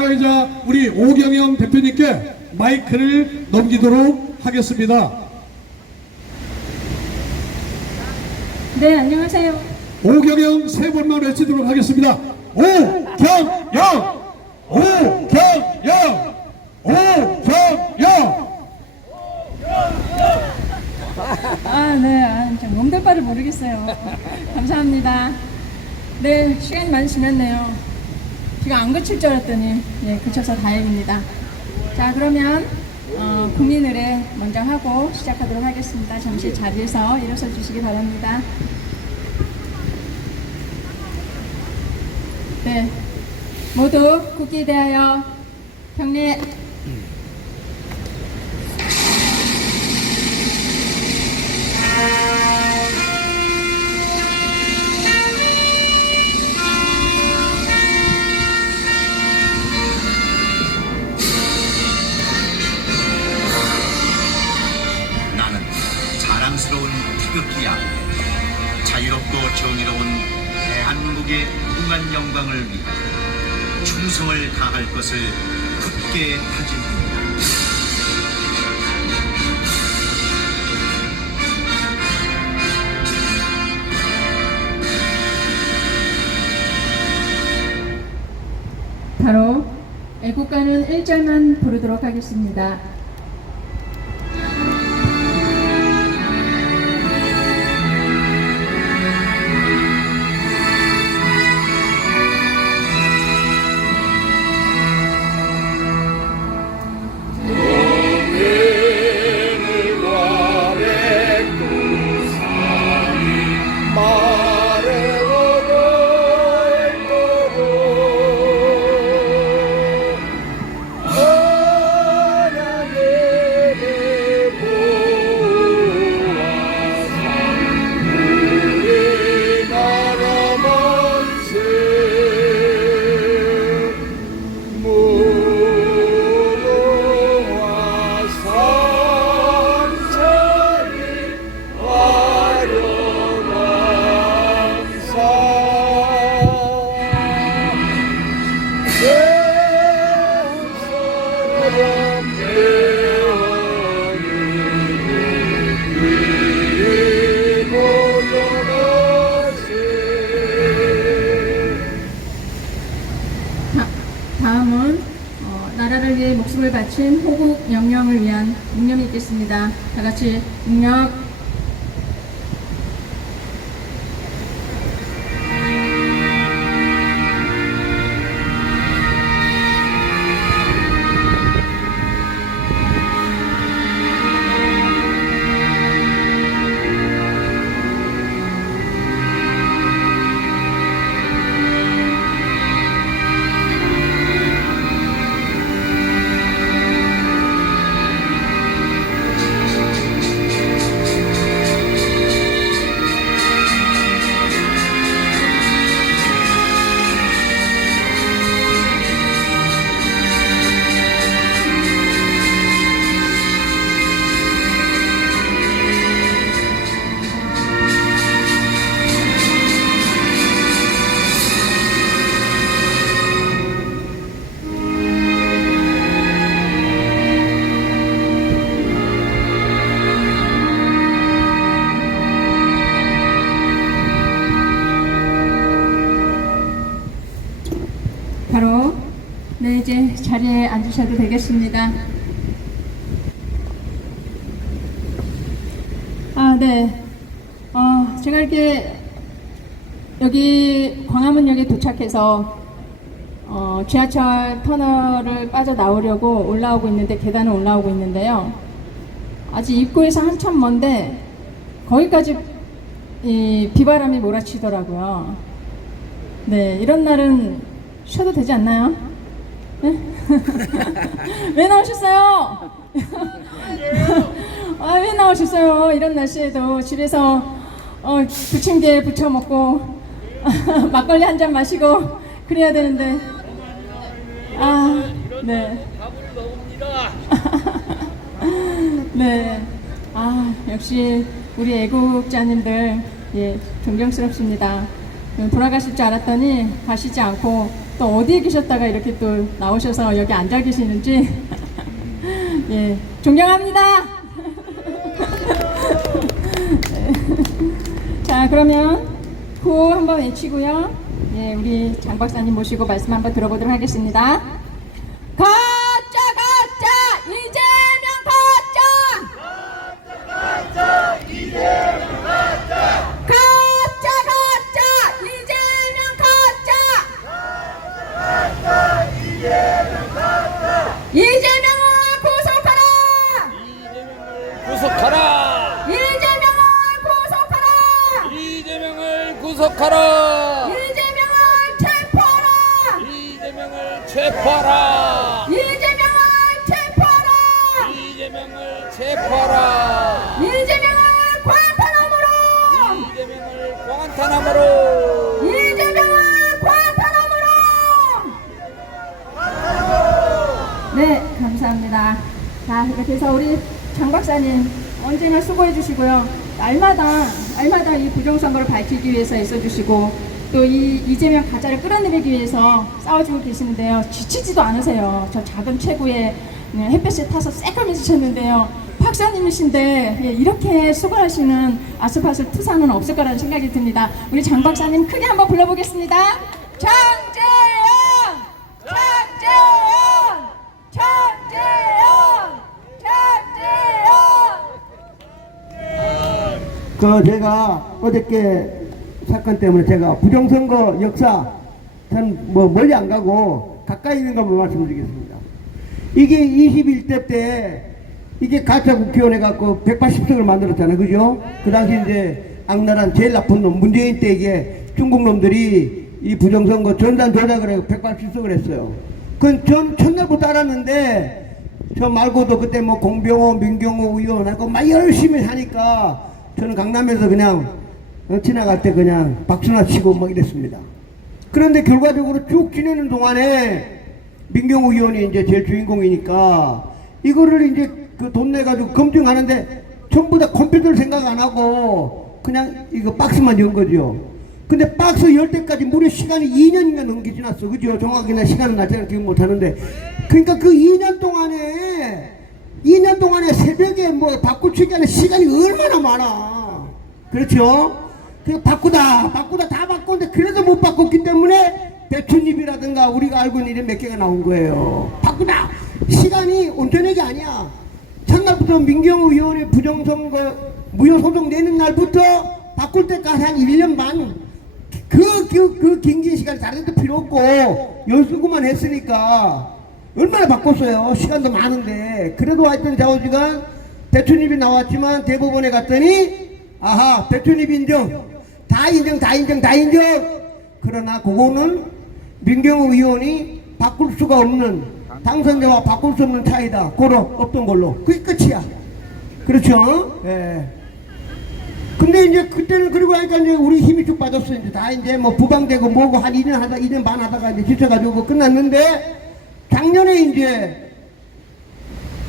사회자 우리 오경영 대표님께 마이크를 넘기도록 하겠습니다. 네, 안녕하세요. 오경영 세 번만 외치도록 하겠습니다. 오경영! 오경영! 오경영! 네, 좀 몸둘바를 모르겠어요. 감사합니다. 네, 시간이 많이 지났네요. 제가 안 그칠 줄 알았더니, 네, 그쳐서 다행입니다. 자, 그러면, 국민의례 먼저 하고 시작하도록 하겠습니다. 잠시 자리에서 일어서 주시기 바랍니다. 네, 모두 국기에 대하여 경례. 나는 자랑스러운 태극기 아래 자유롭고 정의로운 대한민국의 무궁한 영광을 위하여 충성을 다할 것을 굳게 다짐합니다. 바로 애국가는 1절만 부르도록 하겠습니다. 다음은 나라를 위해 목숨을 바친 호국 영령을 위한 묵념이 있겠습니다. 다 같이 묵념. 바로 네, 이제 자리에 앉으셔도 되겠습니다. 네. 제가 이렇게 여기 광화문역에 도착해서 지하철 터널을 빠져나오려고 올라오고 있는데, 계단을 올라오고 있는데요. 아직 입구에서 한참 먼데 거기까지 이 비바람이 몰아치더라고요. 네, 이런 날은 쉬어도 되지 않나요? 네? 왜 나오셨어요? 왜 나오셨어요? 이런 날씨에도 집에서 부침개 부쳐 먹고 막걸리 한 잔 마시고 그래야 되는데. 네. 밥을 먹습니다. 네. 역시 우리 애국자님들, 예, 존경스럽습니다. 돌아가실 줄 알았더니 가시지 않고 또 어디에 계셨다가 이렇게 또 나오셔서 여기 앉아 계시는지 예, 존경합니다. 자, 그러면 구호 한번 외치고요. 예, 우리 장 박사님 모시고 말씀 한번 들어보도록 하겠습니다. 가짜 가짜 이재명 가짜 가짜 이재명 가짜 가짜 가짜 이재명 가짜 이재명을 구속하라 구속하라! 이재명을 구속하라 이재명을 구속하라! 이재명을 체포하라 이재명을 체포하라! 이재명을 체포하라 이재명을 체포하라! 이재명을 관타나무로 이재명을 광탄함으로! 이재명을 관타나무로 네, 감사합니다. 자, 이렇게 해서 우리 장 박사님 언제나 수고해 주시고요. 날마다 이 부정선거를 밝히기 위해서 애써주시고 또 이 이재명 가짜를 끌어내리기 위해서 싸워주고 계시는데요. 지치지도 않으세요. 저 작은 체구에 햇볕에 타서 새까매지셨는데요. 박사님이신데 예, 이렇게 수고하시는 아스파슬 투사는 없을 거라는 생각이 듭니다. 우리 장 박사님 크게 한번 불러보겠습니다. 장재현! 장재현! 장재현! 장재현! 제가 어저께 사건 때문에 제가 부정선거 역사 전 뭐 멀리 안 가고 가까이 있는 것만 말씀드리겠습니다. 이게 21대 때 이게 가짜 국회의원 해갖고 180석을 만들었잖아요. 그죠? 그 당시 이제 악랄한 제일 나쁜 놈 문재인 때 이게 중국 놈들이 이 부정선거 전단 조작을 해서 180석을 했어요. 그건 전 첫날부터 알았는데 저 말고도 그때 뭐 공병호, 민경호 의원하고 막 열심히 하니까 저는 강남에서 그냥 지나갈 때 그냥 박수나 치고 막 이랬습니다. 그런데 결과적으로 쭉 지내는 동안에 민경호 의원이 이제 제일 주인공이니까 이거를 이제 그 돈 내가지고 검증하는데 전부 다 컴퓨터를 생각 안 하고 그냥 이거 박스만 연 거죠. 근데 박스 열 때까지 무려 시간이 2년인가 넘게 지났어. 그죠? 정확히 나 시간은 나중에 기억 못 하는데. 그러니까 그 2년 동안에 새벽에 뭐 바꾸치기 하는 시간이 얼마나 많아. 그렇죠? 그 바꾸다 다 바꿨는데 그래도 못 바꿨기 때문에 대출입이라든가 우리가 알고 있는 일이 몇 개가 나온 거예요. 바꾸다 시간이 온전하게 아니야. 첫날부터 민경호 의원의 부정선거 무효소송 내는 날부터 바꿀 때까지 한 1년 반 그 긴긴 시간 다른 데도 필요 없고 연수구만 했으니까 얼마나 바꿨어요. 시간도 많은데. 그래도 하여튼 좌우지간 대출입이 나왔지만 대법원에 갔더니 아하 대출입 인정 다 인정. 그러나 그거는 민경호 의원이 바꿀 수가 없는 당선자와 바꿀 수 없는 차이다. 고로 없던 걸로. 그게 끝이야. 그렇죠? 예. 근데 이제 그때는 그리고 하니까 이제 우리 힘이 쭉 빠졌어. 이제 다 이제 뭐 부방되고 뭐고 한 2년 반 하다가 이제 지쳐가지고 끝났는데 작년에 이제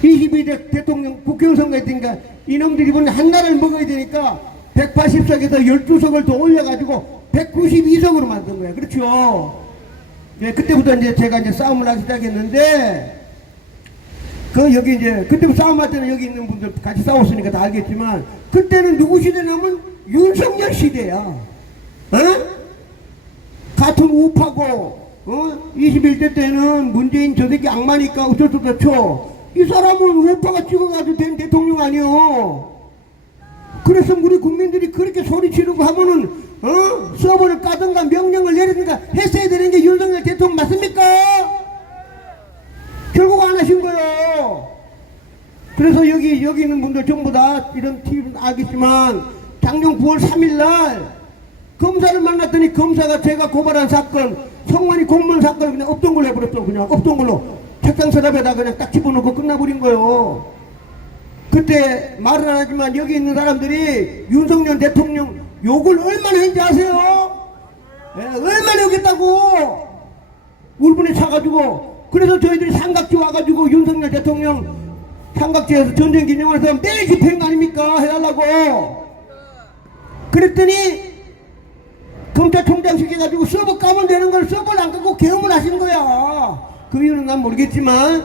22대 대통령 국회의원 선거했으니까 이놈들이 이번에 한 나라를 먹어야 되니까 180석에서 12석을 더 올려가지고 192석으로 만든 거야. 그렇죠? 예, 그때부터 이제 제가 이제 싸움을 하기 시작했는데 여기 이제 그때부터 싸움할 때는 여기 있는 분들 같이 싸웠으니까 다 알겠지만 그때는 누구 시대냐면 윤석열 시대야. 어? 같은 우파고 21대 때는 문재인 저 새끼 악마니까 어쩔 수 없죠. 이 사람은 우파가 찍어가지고 된 대통령 아니요. 그래서 우리 국민들이 그렇게 소리 지르고 하면은 서버를 까든가 명령을 내리든가 했어야 되는 게 윤석열 대통령 맞습니까? 결국 안 하신 거예요. 그래서 여기 있는 분들 전부 다 이런 TV는 알겠지만 작년 9월 3일날 검사를 만났더니 검사가 제가 고발한 사건 성만이 공무원 사건을 그냥 없던 걸로 해버렸죠. 그냥 없던 걸로 책상 서랍에다 그냥 딱 집어넣고 끝나버린 거예요. 그때 말은 안 하지만 여기 있는 사람들이 윤석열 대통령 욕을 얼마나 했는지 아세요? 예, 얼마나 욕했다고 울분에 차가지고. 그래서 저희들이 삼각지 와가지고 윤석열 대통령 삼각지에서 전쟁 기념해서 매일 집회한 거 아닙니까? 해달라고. 그랬더니 검찰총장 시켜가지고 서버 까면 되는 걸 서버를 안 까고 계엄을 하신 거야. 그 이유는 난 모르겠지만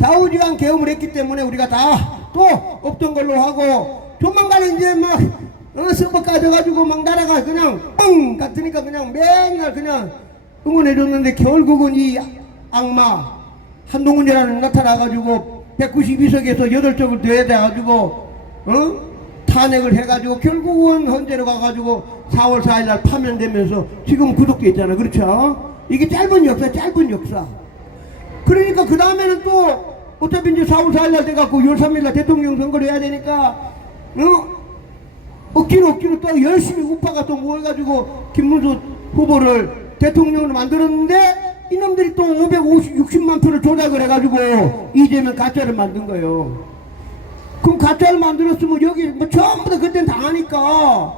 좌우지간 계엄을 했기 때문에 우리가 다 또 없던 걸로 하고 조만간에 이제 막 서버 까져가지고 막 나라가 그냥 뻥 같으니까 그냥 맨날 그냥 응원해줬는데 결국은 이 악마 한동훈이라는 나타나가지고 192석에서 8석을 더해가지고 탄핵을 해가지고 결국은 헌재로 가가지고 4월 4일날 파면되면서 지금 구속돼 있잖아. 그렇죠? 이게 짧은 역사. 그러니까 그 다음에는 또 어차피 이제 4월 4일날 돼갖고 6월 3일날 대통령 선거를 해야 되니까 억지로 또 열심히 우파가 또 모여가지고 김문수 후보를 대통령으로 만들었는데 이놈들이 또 560만 표를 조작을 해가지고 이재명 가짜를 만든 거예요. 그럼 가짜를 만들었으면 여기 뭐 전부 다 그땐 당하니까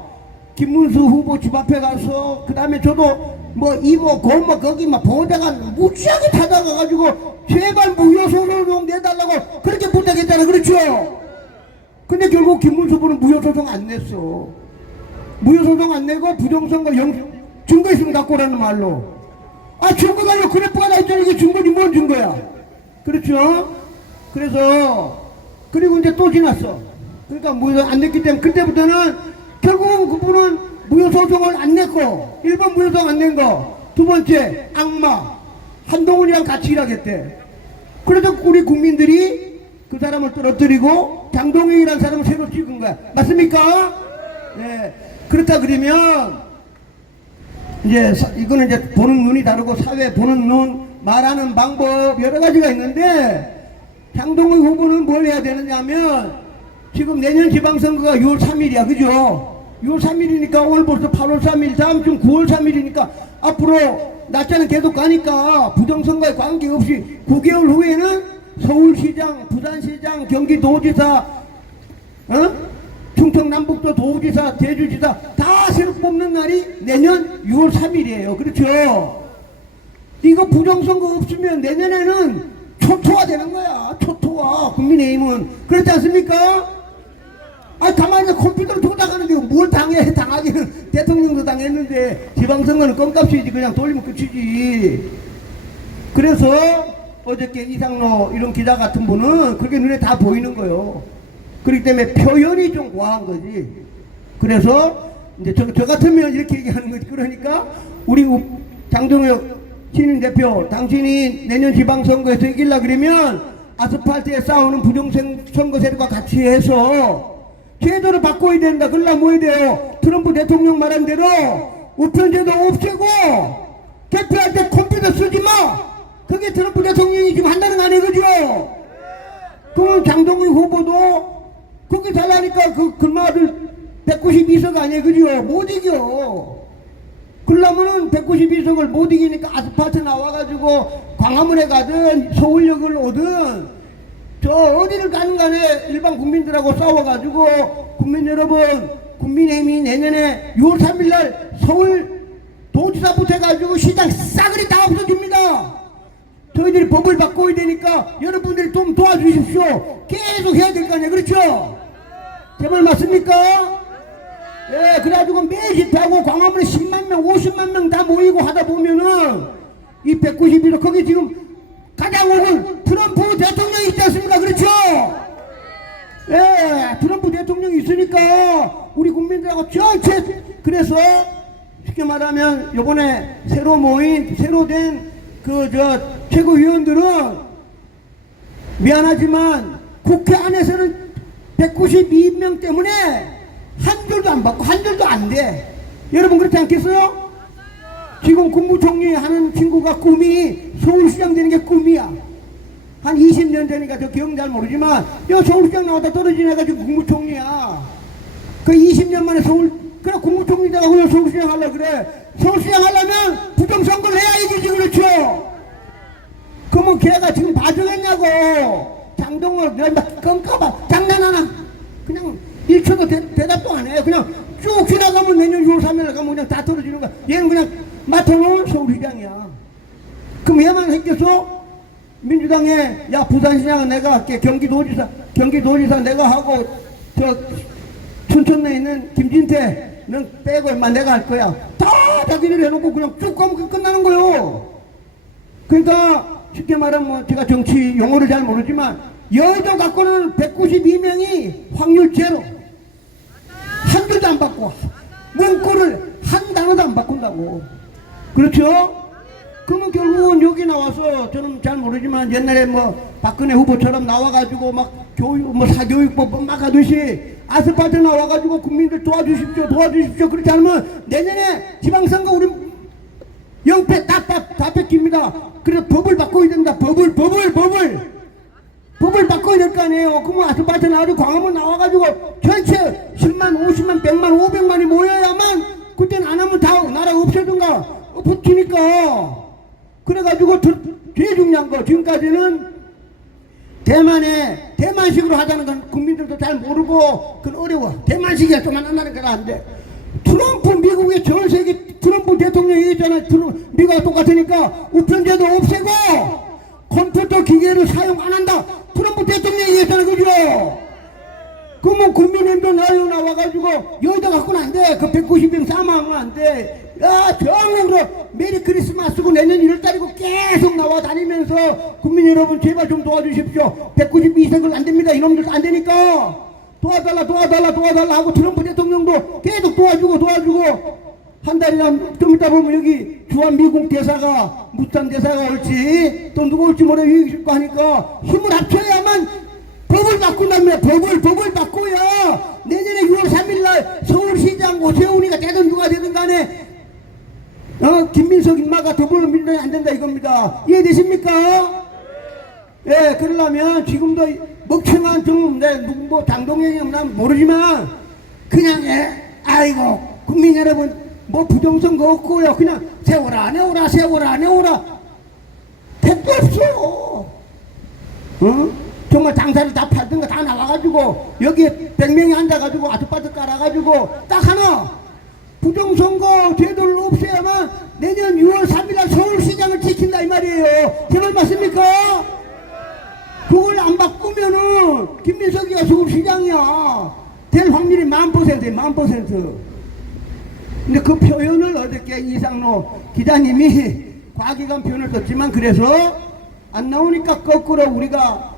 김문수 후보 집 앞에 가서 그 다음에 저도 뭐 이모 고모 거기 막 보다가 무지하게 찾아가가지고 제발 무효소송을 좀 내달라고 그렇게 부탁했잖아. 그렇죠? 근데 결국 김문수 후보는 무효소송 안 냈어. 무효소송 안 내고 부정선거 증거 있으면 갖고 오라는 말로. 아 증거가 아니라 그래프가 나 있잖아. 이게 증거니 뭔 증거야. 그렇죠? 그래서 그리고 이제 또 지났어. 그러니까 무효 안 냈기 때문에 그때부터는 결국은 그분은 무효소송을 안 냈고 1번 무효소송 안 낸 거, 두 번째 악마 한동훈이랑 같이 일하겠대. 그래서 우리 국민들이 그 사람을 떨어뜨리고 장동영이라는 사람을 새로 찍은 거야. 맞습니까? 네. 그렇다 그러면 이제 이거는 이제 보는 눈이 다르고 사회 보는 눈, 말하는 방법 여러 가지가 있는데 장동영 후보는 뭘 해야 되느냐면 지금 내년 지방선거가 6월 3일이야. 그죠? 6월 3일이니까 오늘 벌써 8월 3일, 다음 주 9월 3일이니까 앞으로 날짜는 계속 가니까 부정선거에 관계없이 9개월 후에는 서울시장, 부산시장, 경기도지사, 충청남북도 도지사, 제주지사 다 새로 뽑는 날이 내년 6월 3일이에요. 그렇죠? 이거 부정선거 없으면 내년에는 초토화 되는 거야. 초토화. 국민의힘은. 그렇지 않습니까? 아, 가만히 컴퓨터로 조작하는데 뭘 당해. 당하기는 대통령도 당했는데 지방선거는 껌값이지. 그냥 돌리면 끝이지. 그래서 어저께 이상로 이런 기자 같은 분은 그렇게 눈에 다 보이는 거예요. 그렇기 때문에 표현이 좀 과한 거지. 그래서 이제 저 같으면 이렇게 얘기하는 거지. 그러니까 우리 장동혁 신인 대표, 당신이 내년 지방선거에서 이기려고 그러면 아스팔트에 싸우는 부정선거 세력과 같이 해서 제도를 바꿔야 된다. 그러려면 뭐 해야 돼요? 트럼프 대통령 말한 대로 우편제도 없애고 개표할 때 컴퓨터 쓰지 마. 그게 트럼프 대통령이 지금 한다는 거 아니에요? 그죠? 그러면 장동영 후보도 그렇게 잘하니까 그 말을 192석 아니에요? 그죠? 못 이겨. 그러려면은 192석을 못 이기니까 아스팔트 나와가지고 광화문에 가든 서울역을 오든 저 어디를 가는 간에 일반 국민들하고 싸워가지고 국민 여러분, 국민의힘이 내년에 6월 3일날 서울 도지사부터 해가지고 시장 싸그리 다 없어집니다. 저희들이 법을 바꿔야 되니까 여러분들이 좀 도와주십시오. 계속 해야 될 거 아니에요. 그렇죠? 제 말 맞습니까? 예, 그래가지고 매일 집회하고 광화문에 10만 명, 50만 명 다 모이고 하다 보면은 이 191호 거기 지금 가장 오은 트럼프 대통령이 있지 않습니까? 그렇죠? 예, 트럼프 대통령이 있으니까 우리 국민들하고 전체 그래서 쉽게 말하면 요번에 새로 된 최고위원들은 미안하지만 국회 안에서는 192명 때문에 한 줄도 안 받고 한 줄도 안 돼. 여러분 그렇지 않겠어요? 지금 국무총리 하는 친구가 꿈이 서울시장 되는 게 꿈이야. 한 20년 전이니까 저 기억 잘 모르지만 여 서울시장 나왔다 떨어진 애가 지금 국무총리야. 그 20년 만에 그래 국무총리다가 그냥 서울시장 하려고 그래. 서울시장 하려면 부정선거를 해야 이기지. 그렇죠? 그러면 걔가 지금 봐주겠냐고. 장동을 내가 껌까봐 장난하나. 그냥 1초도 대답도 안 해요. 그냥 쭉 지나가면 내년 6월 3일 가면 그냥 다 떨어지는 거야. 얘는 그냥 맡아놓은 서울시장이야. 그럼 얘만 했겠어? 민주당에 야 부산시장은 내가 할게. 경기도지사 내가 하고 저 춘천에 있는 김진태 넌 빼고 임마 내가 할 거야. 다 자기들 해놓고 그냥 쭉 가면 끝나는 거요. 그러니까 쉽게 말하면 뭐 제가 정치 용어를 잘 모르지만 여의도 갖고는 192명이 확률 제로. 한 줄도 안 바꿔. 문구를 한 단어도 안 바꾼다고. 그렇죠? 그러면 결국은 여기 나와서 저는 잘 모르지만 옛날에 뭐 박근혜 후보처럼 나와가지고 막 교육 뭐 사교육법 막 하듯이 아스팔트 나와가지고 국민들 도와주십시오 도와주십시오 그렇지 않으면 내년에 지방선거 우리 영패 다 뺏깁니다. 그래서 법을 바꿔야 된다. 법을 바꿔야 될 거 아니에요. 그러면 아스팔트 나와가지고 광화문 나와가지고 전체 10만 50만 100만 500만이 모여야만 그때는 안 하면 다 나라 없애든가 붙으니까. 그래가지고 제일 중요한 거 지금까지는 대만식으로 하자는 건 국민들도 잘 모르고 그건 어려워. 대만식이야 좀 한다는 건 안 돼. 트럼프 미국의 전 세계 트럼프 대통령이 얘기했잖아요. 미국과 똑같으니까 우편제도 없애고 컴퓨터 기계를 사용 안 한다. 트럼프 대통령이 얘기했잖아요. 그죠? 그러면 국민의힘도 나와가지고 여의도 갖고는 안 돼. 그 190명 싸움하면 안 돼. 야, 정말로 메리 크리스마스고 내년 1월달이고 계속 나와 다니면서 국민 여러분 제발 좀 도와주십시오. 192석을 안 됩니다. 이놈들 안 되니까 도와달라 하고 트럼프 대통령도 계속 도와주고 한 달이나 좀 있다 보면 여기 주한 미국 대사가 무탄 대사가 올지 또 누가 올지 모르 있을 거 하니까 힘을 합쳐야만 법을 바꾼다며. 법을 바꿔야 내년에 6월 3일날 서울시장 오세훈이가 되든 누가 되든 간에 김민석 인마가 더불어민주당이 안 된다 이겁니다. 이해되십니까? 예, 그러려면 지금도 먹청한 뭐 장동영이 난 모르지만 그냥 아이고 국민 여러분 뭐 부정선거 없고요. 그냥 세워라 택도 없어. 정말 장사를 다 팔든가 다 나와가지고 여기에 100명이 앉아가지고 아스팔트 깔아가지고 딱 하나 부정선거 제도를 없애야만 내년 6월 3일날 서울시장을 지킨다 이 말이에요. 제 말 맞습니까? 그걸 안 바꾸면은 김민석이가 서울시장이야 될 확률이 1000%. 근데 그 표현을 어저께 이상로 기자님이 과기관 표현을 썼지만 그래서 안 나오니까 거꾸로 우리가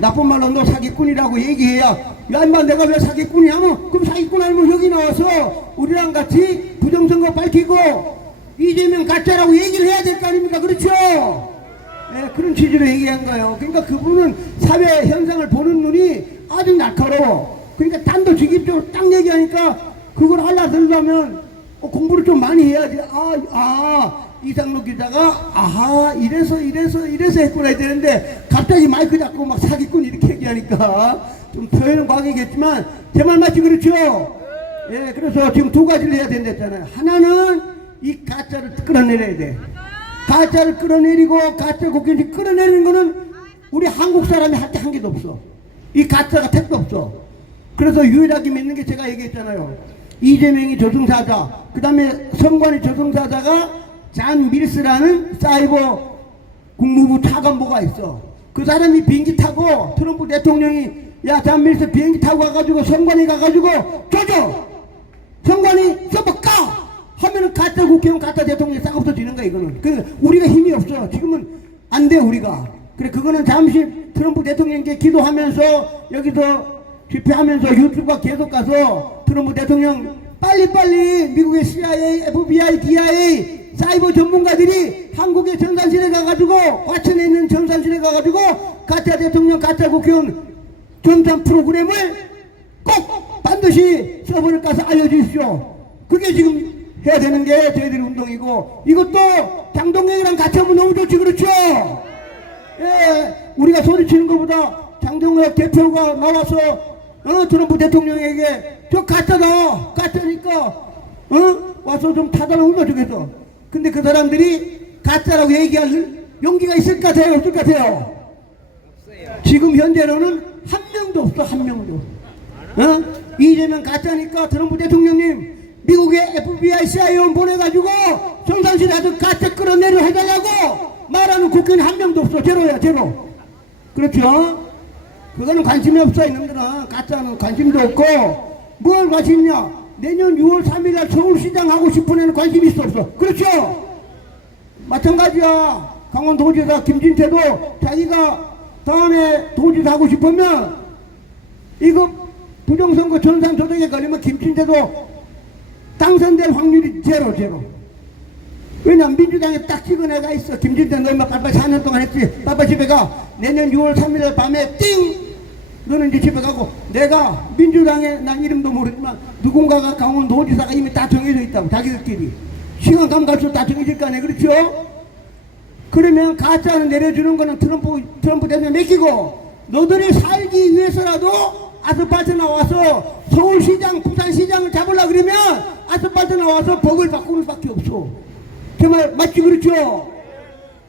나쁜 말로 너 사기꾼이라고 얘기해야 야 인마 내가 왜 사기꾼이야? 그럼 사기꾼 아니면 여기 나와서 우리랑 같이 부정선거 밝히고 이재명 가짜라고 얘기를 해야 될 거 아닙니까? 그렇죠? 네, 그런 취지로 얘기한 거예요. 그러니까 그분은 사회 현상을 보는 눈이 아주 날카로워. 그러니까 단도직입적으로 딱 얘기하니까 그걸 알아들으려면 공부를 좀 많이 해야지. 이상로 기자가 이래서 했구나 해야 되는데 갑자기 마이크 잡고 막 사기꾼 이렇게 얘기하니까 좀 표현은 과하겠지만 제 말 맞지 그렇죠? 예, 그래서 지금 두 가지를 해야 된댔잖아요. 하나는 이 가짜를 끌어내려야 돼. 가짜를 끌어내리고 가짜 국회의원이 끌어내리는 거는 우리 한국 사람이 할 때 한 개도 없어. 이 가짜가 택도 없어. 그래서 유일하게 믿는 게 제가 얘기했잖아요. 이재명이 저승사자, 그 다음에 선관위 저승사자가 잔 밀스라는 사이버 국무부 차관보가 있어. 그 사람이 비행기 타고 트럼프 대통령이 야 잔 밀스 비행기 타고 가가지고 선관위 가가지고 조져 선관위 서버 까 하면은 가짜 국회의원 가짜 대통령이 싹 없어지는 거야 이거는. 그 우리가 힘이 없어. 지금은 안 돼 우리가. 그래 그거는 잠시 트럼프 대통령께 기도하면서 여기서 집회하면서 유튜브가 계속 가서 트럼프 대통령 빨리빨리 미국의 CIA, FBI, DIA 사이버 전문가들이 한국의 정산실에 가가지고 과천에 있는 정산실에 가가지고 가짜 대통령 가짜 국회의원 정산 프로그램을 꼭 반드시 서버를 까서 알려주십시오. 그게 지금 해야 되는 게 저희들의 운동이고 이것도 장동영이랑 같이 하면 너무 좋지 그렇죠? 예, 우리가 소리치는 것보다 장동영 대표가 나와서 트럼프 대통령에게 저 가짜다 가짜니까 와서 좀 타달라고 좋겠어. 근데 그 사람들이 가짜라고 얘기할 용기가 있을 것 같아요 없을 것 같아요? 지금 현재로는 한 명도 없어. 한 명도. 이재명 가짜니까 트럼프 대통령님 미국의 FBI, CIA 보내가지고 정상실에 아주 가짜 끌어내려 해달라고 말하는 국회의원 한 명도 없어. 제로야 제로. 그렇죠? 그거는 관심이 없어. 이놈들은 가짜는 관심도 없고 뭘 관심 있냐. 내년 6월 3일 날 서울시장 하고 싶은 애는 관심 있어 없어? 그렇죠? 마찬가지야. 강원도지사 김진태도 자기가 다음에 도지사 하고 싶으면 이거 부정선거 전산조정에 걸리면 김진태도 당선될 확률이 제로. 왜냐면 민주당에 딱 찍은 애가 있어. 김진태 너 인마 빨빨 4년 동안 했지. 빨빨 집에 가. 내년 6월 3일 밤에 띵! 너는 이제 집에 가고, 내가 민주당에 난 이름도 모르지만 누군가가 강원도지사가 이미 다 정해져 있다고. 자기들끼리 시간 감 갈수록 다 정해질 거 아니에요. 그렇죠? 그러면 가짜는 내려주는 거는 트럼프 대통령 맡기고, 너들이 살기 위해서라도 아스팔트 나와서 서울시장 부산시장을 잡으려고 그러면 아스팔트 나와서 법을 바꾸는 수밖에 없어. 제 말 맞지? 그렇죠?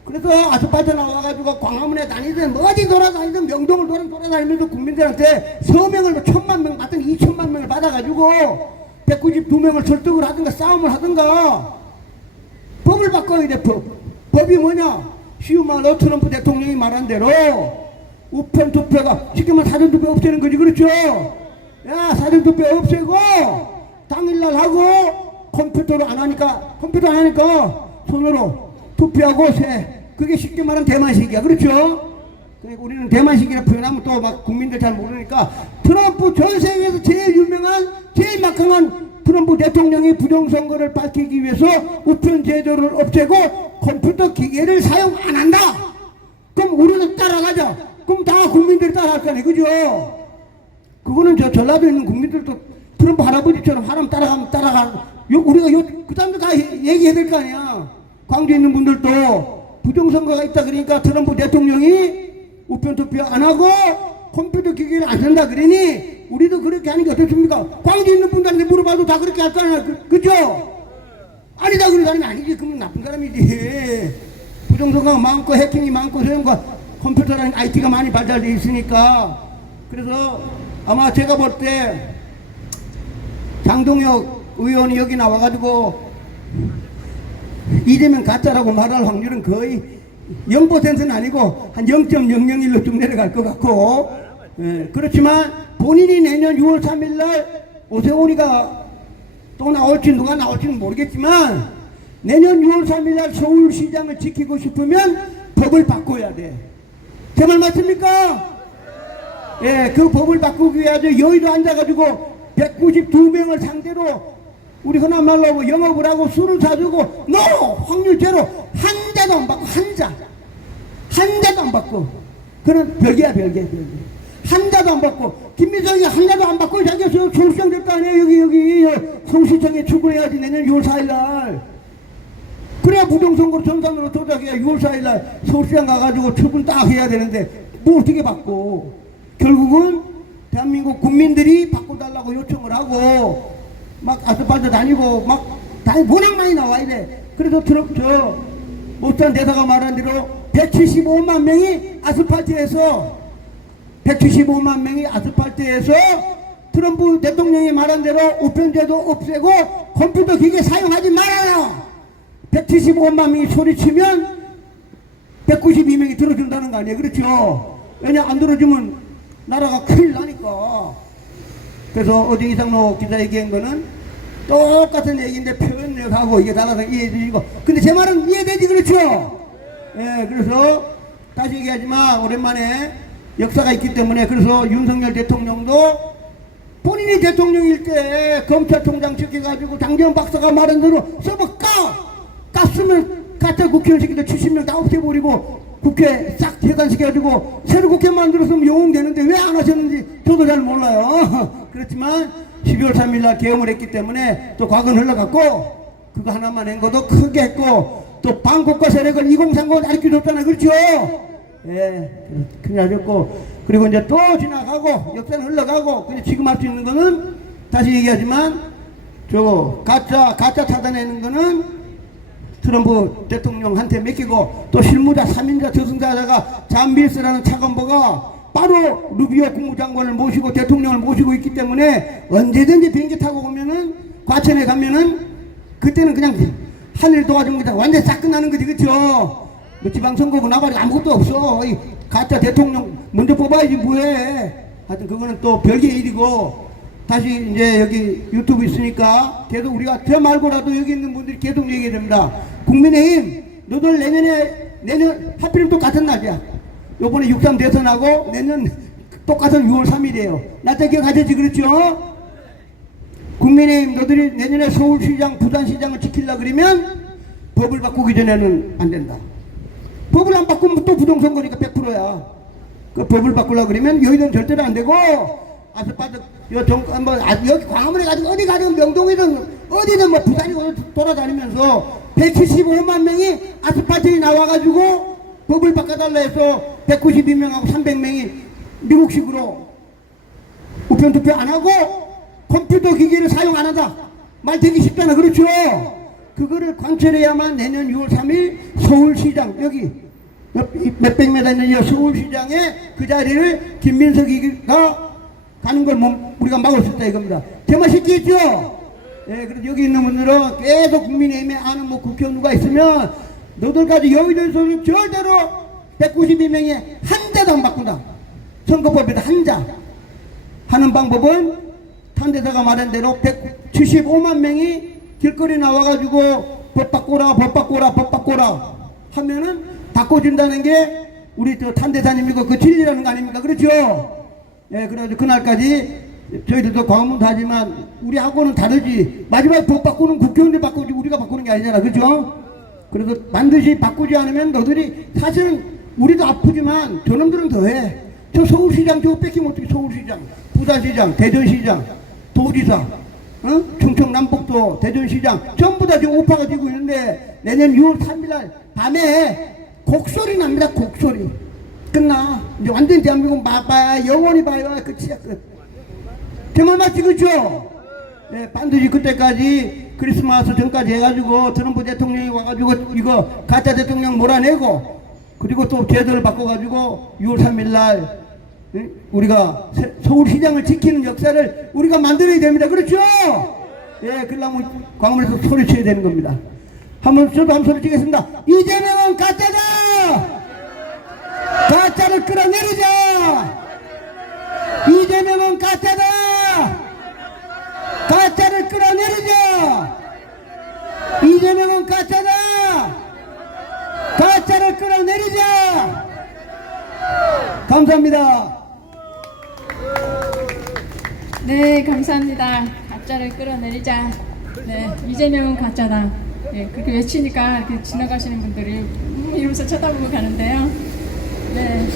그래서 아스팔트 나와가지고 광화문에 다니든 어디 돌아다니든 명동을 돌아다니면서 국민들한테 서명을 1000만 명 받든 2000만 명을 받아가지고 192명을 설득을 하든가 싸움을 하든가 법을 바꿔야 돼. 법이 뭐냐? 쉬운 말로 트럼프 대통령이 말한 대로 우편 투표가 쉽게 말하면 사전투표 없애는 거지. 그렇죠? 야, 사전투표 없애고 당일날 하고 컴퓨터 안 하니까 손으로 투표하고 그게 쉽게 말하면 대만식이야. 그렇죠? 그러니까 우리는 대만식이라 표현하면 또 막 국민들 잘 모르니까 트럼프 전 세계에서 제일 유명한 제일 막강한 트럼프 대통령이 부정선거를 밝히기 위해서 우편 제도를 없애고 컴퓨터 기계를 사용 안 한다. 그럼 우리는 따라가자. 그럼 다 국민들이 따라할 거 아니에요. 그죠? 그거는 저 전라도에 있는 국민들도 트럼프 할아버지처럼 하람 따라가면 따라가. 우리가 그 사람들 다 얘기해야 될 거 아니야. 광주에 있는 분들도 부정선거가 있다 그러니까 트럼프 대통령이 우편 투표 안 하고 컴퓨터 기기를 안 쓴다 그러니 우리도 그렇게 하는 게 어떻습니까? 광주에 있는 분들한테 물어봐도 다 그렇게 할 거 아니야. 그죠? 아니다 그런 사람이 아니지. 그러면 나쁜 사람이지. 부정선거가 많고 해킹이 많고 소형과 컴퓨터라는 IT가 많이 발달되어 있으니까. 그래서 아마 제가 볼 때 장동혁 의원이 여기 나와가지고 이재명 가짜라고 말할 확률은 거의 0%는 아니고 한 0.001로 좀 내려갈 것 같고, 그렇지만 본인이 내년 6월 3일 날 오세훈이가 또 나올지 누가 나올지는 모르겠지만 내년 6월 3일 날 서울시장을 지키고 싶으면 법을 바꿔야 돼. 제 말 맞습니까? 예, 그 법을 바꾸기 위해서 여의도 앉아가지고 192명을 상대로 우리 흔한 말로 영업을 하고 술을 사주고 확률 제로 한 대도 안 받고 한 대도 안 받고 그런 별개야. 한 대도 안 받고 김민석이 한 대도 안 받고 자기가 서울시장 될 거 아니에요. 여기 서울시장에 출근해야지 내년 6월 4일 날. 그래야 부정선거로 전산으로 조작해야 6월 4일 날 서울시장 가가지고 출근 딱 해야 되는데 뭐 어떻게 받고. 결국은 대한민국 국민들이 바꿔달라고 요청을 하고 막 아스팔트 다니고 워낙 많이 나와야 돼. 그래서 못한 대사가 말한 대로 175만 명이 아스팔트에서 트럼프 대통령이 말한 대로 우편제도 없애고 컴퓨터 기계 사용하지 말아라. 175만 명이 소리치면 192명이 들어준다는 거 아니에요. 그렇죠? 왜냐 안 들어주면 나라가 큰일 나니까. 그래서 어제 이상로 기자 얘기한 거는 똑같은 얘기인데 표현력하고 이게 달라서 이해해주시고. 근데 제 말은 이해되지. 그렇죠? 예, 그래서 다시 얘기하지만 오랜만에 역사가 있기 때문에 그래서 윤석열 대통령도 본인이 대통령일 때 검찰총장 시켜가지고 장재원 박사가 말한 대로 서버 깠으면 가짜 국회의원 새끼들 70명 다 없애버리고 국회 싹 해산시켜가지고 새로 국회 만들었으면 영웅되는데 왜 안 하셨는지 저도 잘 몰라요. 그렇지만 12월 3일날 계엄을 했기 때문에 또 과거는 흘러갔고 그거 하나만 한 것도 크게 했고 또 반국가 세력을 2030을 가르쳐줬잖아요. 그렇죠? 예, 큰일 나셨고 그리고 이제 또 지나가고 역사는 흘러가고 근데 지금 할 수 있는 거는 다시 얘기하지만 가짜 찾아내는 거는 트럼프 대통령한테 맡기고 또 실무자 3인자 저승자자가 잔 밀스라는 차관보가 바로 루비오 국무장관을 모시고 대통령을 모시고 있기 때문에 언제든지 비행기 타고 오면은 과천에 가면은 그때는 그냥 하늘 도와준 거다 완전 싹 끝나는 거지. 그쵸? 뭐 지방선거고 나발이 아무것도 없어. 이 가짜 대통령 먼저 뽑아야지 뭐해. 하여튼 그거는 또 별개의 일이고 다시 이제 여기 유튜브 있으니까 계속 우리가 저 말고라도 여기 있는 분들이 계속 얘기해야 됩니다. 국민의힘 너들 내년 하필이면 똑같은 날이야. 요번에 6.3 대선하고 내년 똑같은 6월 3일이에요. 나때 기억하셨지 그렇죠? 국민의힘 너들이 내년에 서울시장 부산시장을 지키려고 그러면 법을 바꾸기 전에는 안 된다. 법을 안 바꾸면 또 부정선거니까 100%야. 그 법을 바꾸려고 그러면 여의도는 절대로 안 되고 아스팔트 여기 광화문에 가지고 어디 가든 명동이든 어디든 뭐 부산이고 돌아다니면서 175만 명이 아스팔트에 나와가지고 법을 바꿔달라 해서 192명하고 300명이 미국식으로 우편투표 안 하고 컴퓨터 기기를 사용 안 한다. 말 되기 쉽잖아. 그렇죠? 그거를 관철해야만 내년 6월 3일 서울시장 여기 몇백 메다 있는 이 서울시장에 그 자리를 김민석이가 가는 걸 우리가 막을 수 있다 이겁니다. 제 말 쉽겠죠? 예, 그래서 여기 있는 분들은 계속 국민의힘에 아는 뭐 국회의원 누가 있으면 너들까지 여의도에서는 절대로 192명에 한 대도 안 바꾼다. 선거법에도 한 자. 하는 방법은 탄대사가 말한 대로 175만 명이 길거리 나와가지고 법 바꿔라 법 바꿔라 법 바꿔라 하면은 바꿔준다는 게 우리 저 탄대사님이고 그 진리라는 거 아닙니까? 그렇죠? 예, 그래가지고 그날까지 저희들도 광화문도 하지만 우리하고는 다르지. 마지막 법 바꾸는 국회의원들 바꾸지 우리가 바꾸는 게 아니잖아. 그죠? 그래서 반드시 바꾸지 않으면 너들이 사실은 우리도 아프지만 저놈들은 더해. 저 서울시장 저거 뺏기면 어떻게 서울시장, 부산시장, 대전시장, 도지사, 충청남북도, 대전시장 전부 다 지금 오파가 되고 있는데 내년 6월 3일날 밤에 곡소리 납니다. 곡소리. 끝나. 이제 완전 대한민국 봐야 영원히 봐야 끝이야 끝. 제 말 맞지 그죠? 예, 반드시 그때까지 크리스마스 전까지 해가지고 트럼프 대통령이 와가지고 이거 가짜 대통령 몰아내고 그리고 또 제도를 바꿔가지고 6월 3일날 우리가 서울시장을 지키는 역사를 우리가 만들어야 됩니다. 그렇죠? 예, 그러려면 광화문에서 소리쳐야 되는 겁니다. 저도 한번 소리치겠습니다. 이재명은 가짜다! 가짜를 끌어내리자! 이재명은 가짜다! 가짜를 끌어내리자! 이재명은 가짜다! 가짜를 끌어내리자! 감사합니다. 네, 감사합니다. 가짜를 끌어내리자. 네, 이재명은 가짜다. 네, 그렇게 외치니까 이렇게 지나가시는 분들이 이러면서 쳐다보고 가는데요. 네,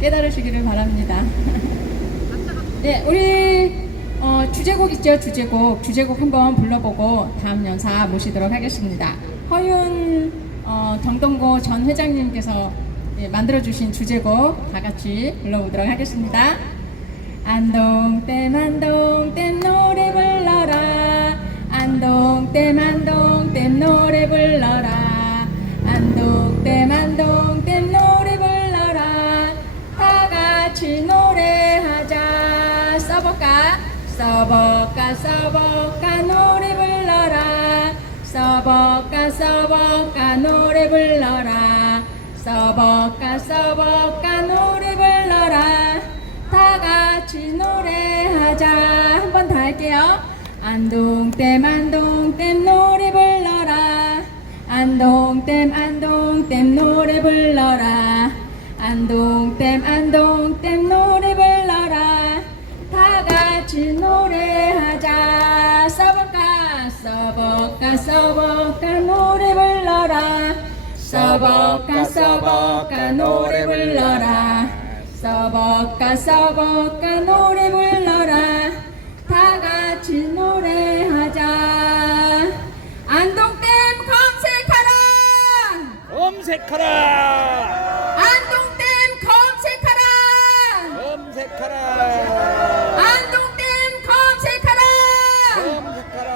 깨달으시기를 바랍니다. 네, 우리 주제곡 있죠? 주제곡 한번 불러보고 다음 연사 모시도록 하겠습니다. 허윤 경동고 전 회장님께서 만들어주신 주제곡 다 같이 불러보도록 하겠습니다. 안동댐 안동댐 노래 불러라. 안동댐 안동댐 노래 불러라. 안동댐 안동댐 노래 불러라. 다 같이 노래하자. 써볼까? 써볼까 써볼까 노래 불러라. 써볼까 써볼까 노래 불러라. 써볼까 써볼까 노래 불러라. 다 같이 노래하자. 한 번 더 할게요. 안동댐 안동댐 노래 불러라. 안동댐 안동댐 노래 불러라. 안동댐 안동댐 노래 불러라. 다 같이 노래하자. 써볼까 써볼까 써볼까 노래 불러라. 써볼까 써볼까 노래 불러라. 써볼까 써볼까 노래 불러라. 다 같이 노래하자. 안동댐 검색하라. 검색하라. 안동댐 검색하라. 검색하라. 안동댐 검색하라. 검색하라.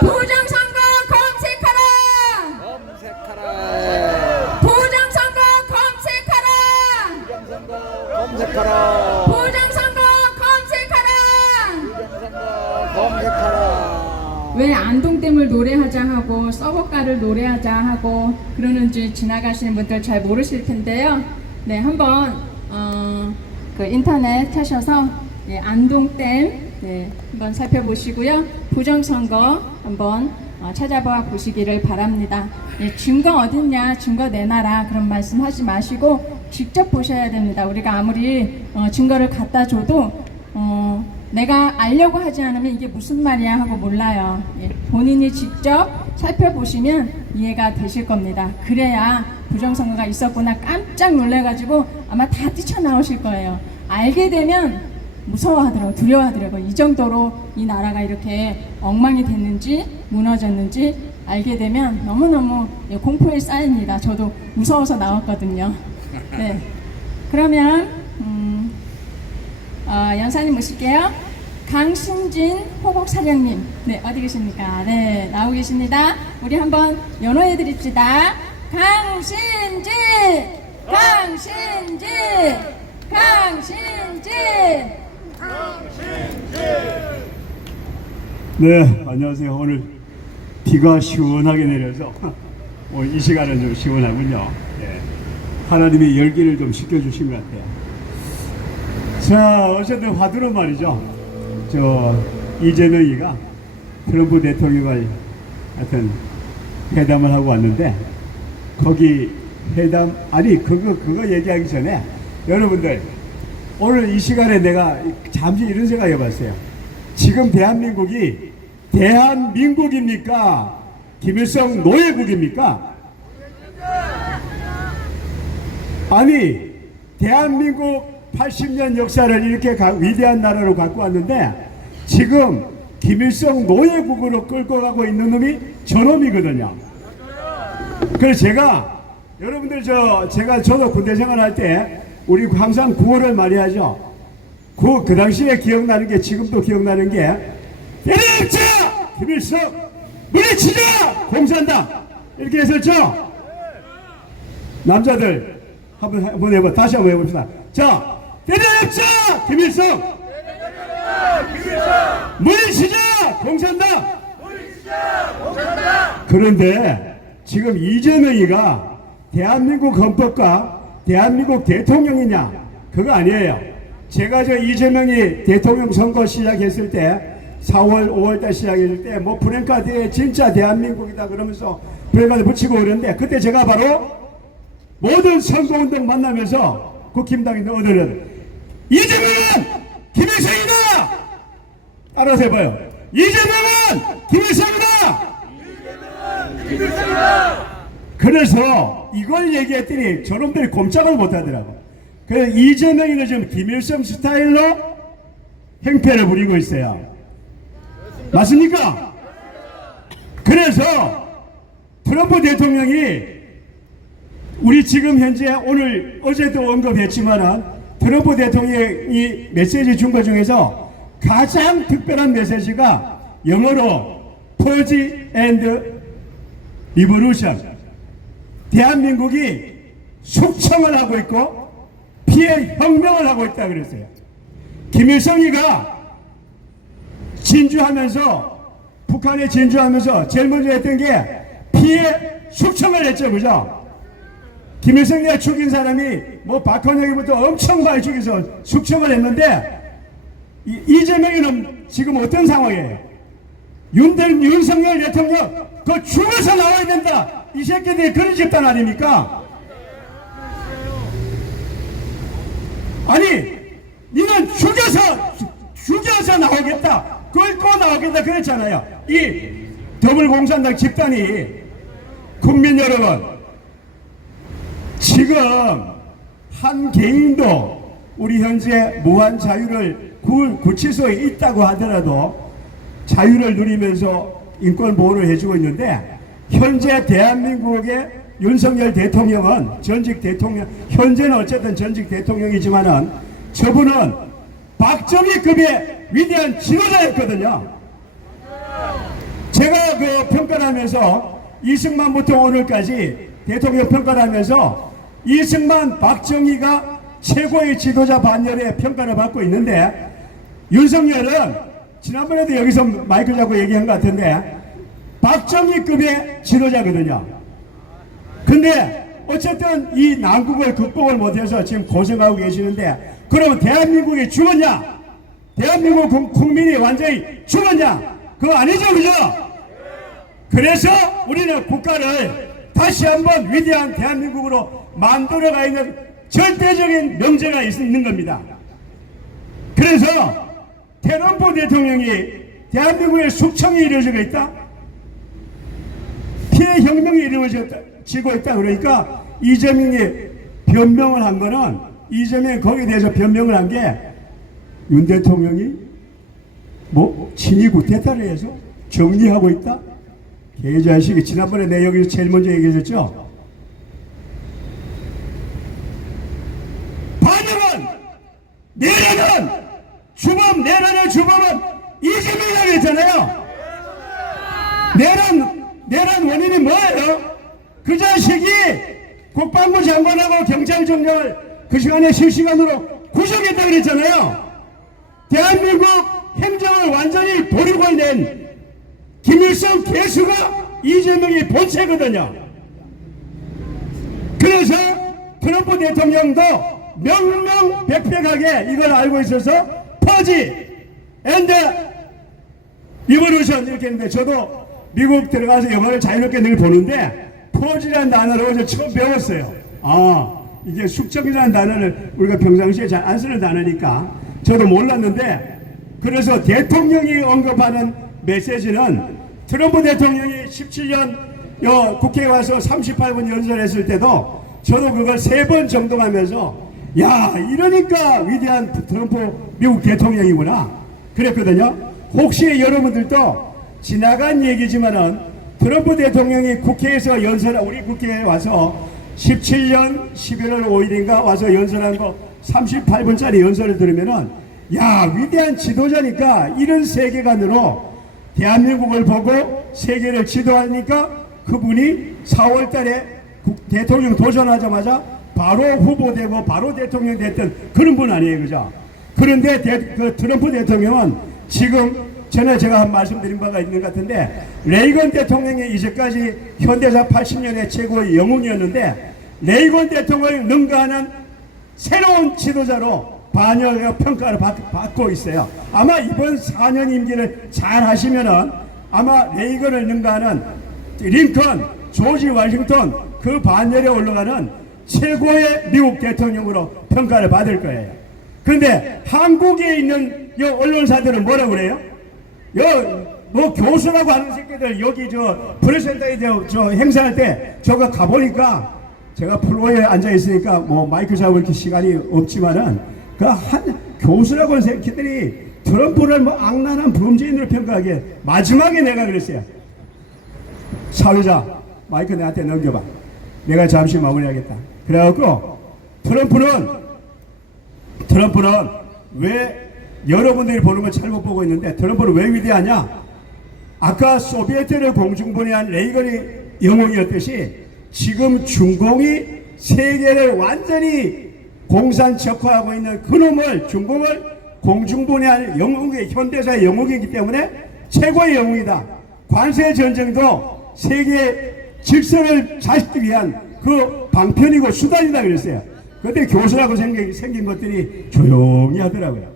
부정선거 검색하라. 검색하라. 부정선거 검색하라. 검색하라. 부정선거 검색하라. 검색하라. 왜 안동댐을 노래하자 하고 써볼까를 노래하자 하고 그러는지 지나가시는 분들 잘 모르실 텐데요. 네, 한번 그 인터넷 하셔서 예, 안동댐 네, 한번 살펴보시고요. 부정선거 한번 찾아봐 보시기를 바랍니다. 예, 증거 어딨냐, 증거 내놔라 그런 말씀 하지 마시고 직접 보셔야 됩니다. 우리가 아무리 증거를 갖다 줘도 내가 알려고 하지 않으면 이게 무슨 말이야 하고 몰라요. 예, 본인이 직접 살펴보시면 이해가 되실 겁니다. 그래야 부정선거가 있었구나 깜짝 놀래가지고 아마 다 뛰쳐나오실 거예요. 알게 되면 무서워하더라고, 두려워하더라고. 이 정도로 이 나라가 이렇게 엉망이 됐는지 무너졌는지 알게 되면 너무너무 공포에 쌓입니다. 저도 무서워서 나왔거든요. 네, 그러면 연사님 모실게요. 강신진 호국사령님, 네, 어디 계십니까? 네, 나오고 계십니다. 우리 한번 연호해 드립시다. 강신진, 강신진, 강신진. 네, 안녕하세요. 오늘 비가 시원하게 내려서 오늘 이 시간은 좀 시원하군요. 예, 하나님이 열기를 좀 식혀주신 것 같아요. 자, 어쨌든 화두는 말이죠. 이재명이가 트럼프 대통령과 하여튼 회담을 하고 왔는데, 거기 회담, 아니, 그거 얘기하기 전에 여러분들, 오늘 이 시간에 내가 잠시 이런 생각 해봤어요. 지금 대한민국이 대한민국입니까? 김일성 노예국입니까? 아니, 대한민국 80년 역사를 이렇게 위대한 나라로 갖고 왔는데 지금 김일성 노예국으로 끌고 가고 있는 놈이 저놈이거든요. 그래서 제가 여러분들 저도 군대 생활할 때 우리 항상 구호를 많이 하죠. 그 당시에 기억나는 게, 지금도 기억나는 게, 때려잡자! 김일성! 물리치자! 공산당! 이렇게 했었죠? 남자들, 한번 해봐. 다시 한번 해봅시다. 자, 때려잡자! 김일성! 물리치자! 공산당! 그런데 지금 이재명이가 대한민국 헌법과 대한민국 대통령이냐? 그거 아니에요. 제가 이재명이 대통령 선거 시작했을 때 4월, 5월달 시작했을 때 뭐 프랭카드에 진짜 대한민국이다 그러면서 프랭카드 붙이고 그러는데, 그때 제가 바로 모든 선거운동 만나면서 국힘당이 너희들은 이재명은 김일성이다! 따라서 해봐요. 이재명은 김일성이다! 그래서 이걸 얘기했더니 저놈들이 꼼짝을 못하더라고. 그래서 이재명이는 지금 김일성 스타일로 행패를 부리고 있어요. 맞습니까? 그래서 트럼프 대통령이 우리 지금 현재 오늘 어제도 언급했지만은 트럼프 대통령이 메시지 준 것 중에서 가장 특별한 메시지가 영어로 Purge and Revolution, 대한민국이 숙청을 하고 있고 피해 혁명을 하고 있다 그랬어요. 김일성이가 진주하면서, 북한에 진주하면서 제일 먼저 했던 게 피해 숙청을 했죠, 그죠? 김일성이가 죽인 사람이 뭐 박헌영이부터 엄청 많이 죽여서 숙청을 했는데, 이재명이는 지금 어떤 상황이에요? 윤석열 대통령 그 죽어서 나와야 된다, 이 새끼들이 그런 집단 아닙니까? 아니, 니는 죽여서 나오겠다, 끌고 나오겠다 그랬잖아요. 이 더불공산당 집단이. 국민 여러분, 지금 한 개인도 우리 현재 무한 자유를 구치소에 있다고 하더라도 자유를 누리면서 인권 보호를 해주고 있는데, 현재 대한민국의 윤석열 대통령은 전직 대통령, 현재는 어쨌든 전직 대통령이지만은 저분은 박정희급의 위대한 지도자였거든요. 제가 그 평가를 하면서 이승만부터 오늘까지 대통령 평가를 하면서 이승만, 박정희가 최고의 지도자 반열에 평가를 받고 있는데, 윤석열은 지난번에도 여기서 마이크 잡고 얘기한 것 같은데 박정희급의 지도자거든요. 근데 어쨌든 이 난국을 극복을 못해서 지금 고생하고 계시는데, 그러면 대한민국이 죽었냐? 대한민국 국민이 완전히 죽었냐? 그거 아니죠, 그죠? 그래서 우리는 국가를 다시 한번 위대한 대한민국으로 만들어가 있는 절대적인 명제가 있는 겁니다. 그래서 트럼프 대통령이 대한민국의 숙청이 이루어지고 있다, 피해 혁명이 이루어지고 있다. 그러니까 이재명이 변명을 한 거는, 이재명이 거기에 대해서 변명을 한 게 윤 대통령이 뭐 친위 구태타를 해서 정리하고 있다. 개자식이, 지난번에 내 여기서 제일 먼저 얘기했었죠. 반역은, 내란은, 주범, 내란의 주범은 이재명이라고 했잖아요. 내란 원인이 뭐예요? 그 자식이 국방부 장관하고 경찰청장을 그 시간에 실시간으로 구속했다고 그랬잖아요. 대한민국 행정을 완전히 버리고 있는 김일성 개수가 이재명의 본체거든요. 그래서 트럼프 대통령도 명명백백하게 이걸 알고 있어서 퍼지 앤드 리버루션 이렇게 했는데, 저도 미국 들어가서 영화를 자유롭게 늘 보는데 퍼지라는 단어를 어제 처음 배웠어요. 아, 이게 숙청이라는 단어를 우리가 평상시에 잘 안 쓰는 단어니까 저도 몰랐는데, 그래서 대통령이 언급하는 메시지는, 트럼프 대통령이 17년 국회에 와서 38분 연설했을 때도 저도 그걸 3번 정독하면서, 야, 이러니까 위대한 트럼프 미국 대통령이구나 그랬거든요. 혹시 여러분들도 지나간 얘기지만은 트럼프 대통령이 국회에서 우리 국회에 와서 17년 11월 5일인가 와서 연설한 거 38분짜리 연설을 들으면은, 야, 위대한 지도자니까 이런 세계관으로 대한민국을 보고 세계를 지도하니까 그분이 4월 달에 대통령 도전하자마자 바로 후보되고 바로 대통령 됐던 그런 분 아니에요, 그죠? 그런데 그 트럼프 대통령은 지금 전에 제가 한 말씀드린 바가 있는 것 같은데, 레이건 대통령이 이제까지 현대사 80년의 최고의 영웅이었는데, 레이건 대통령을 능가하는 새로운 지도자로 반역 평가를 받고 있어요. 아마 이번 4년 임기를 잘 하시면은 아마 레이건을 능가하는 링컨, 조지 워싱턴 그 반열에 올라가는 최고의 미국 대통령으로 평가를 받을 거예요. 그런데 한국에 있는 이 언론사들은 뭐라고 그래요? 뭐 교수라고 하는 새끼들 여기 프레센터에 저 행사할 때 저거 가보니까, 제가 플로어에 앉아 있으니까 뭐 마이크 잡을 시간이 없지만은 그 한 교수라고 하는 새끼들이 트럼프를 뭐 악랄한 범죄인으로 평가하기에, 마지막에 내가 그랬어요. 사회자 마이크 내한테 넘겨봐. 내가 잠시 마무리하겠다. 그래갖고 트럼프는 왜, 여러분들이 보는 건 잘못 보고 있는데, 트럼프는 왜 위대하냐? 아까 소비에트를 공중분해한 레이건이 영웅이었듯이 지금 중공이 세계를 완전히 공산척화하고 있는 그놈을, 중공을 공중분해할 영웅이, 현대사의 영웅이기 때문에 최고의 영웅이다. 관세 전쟁도 세계 질서를 잡기 위한 그 방편이고 수단이다 그랬어요. 그때 교수라고 생긴 것들이 조용히 하더라고요.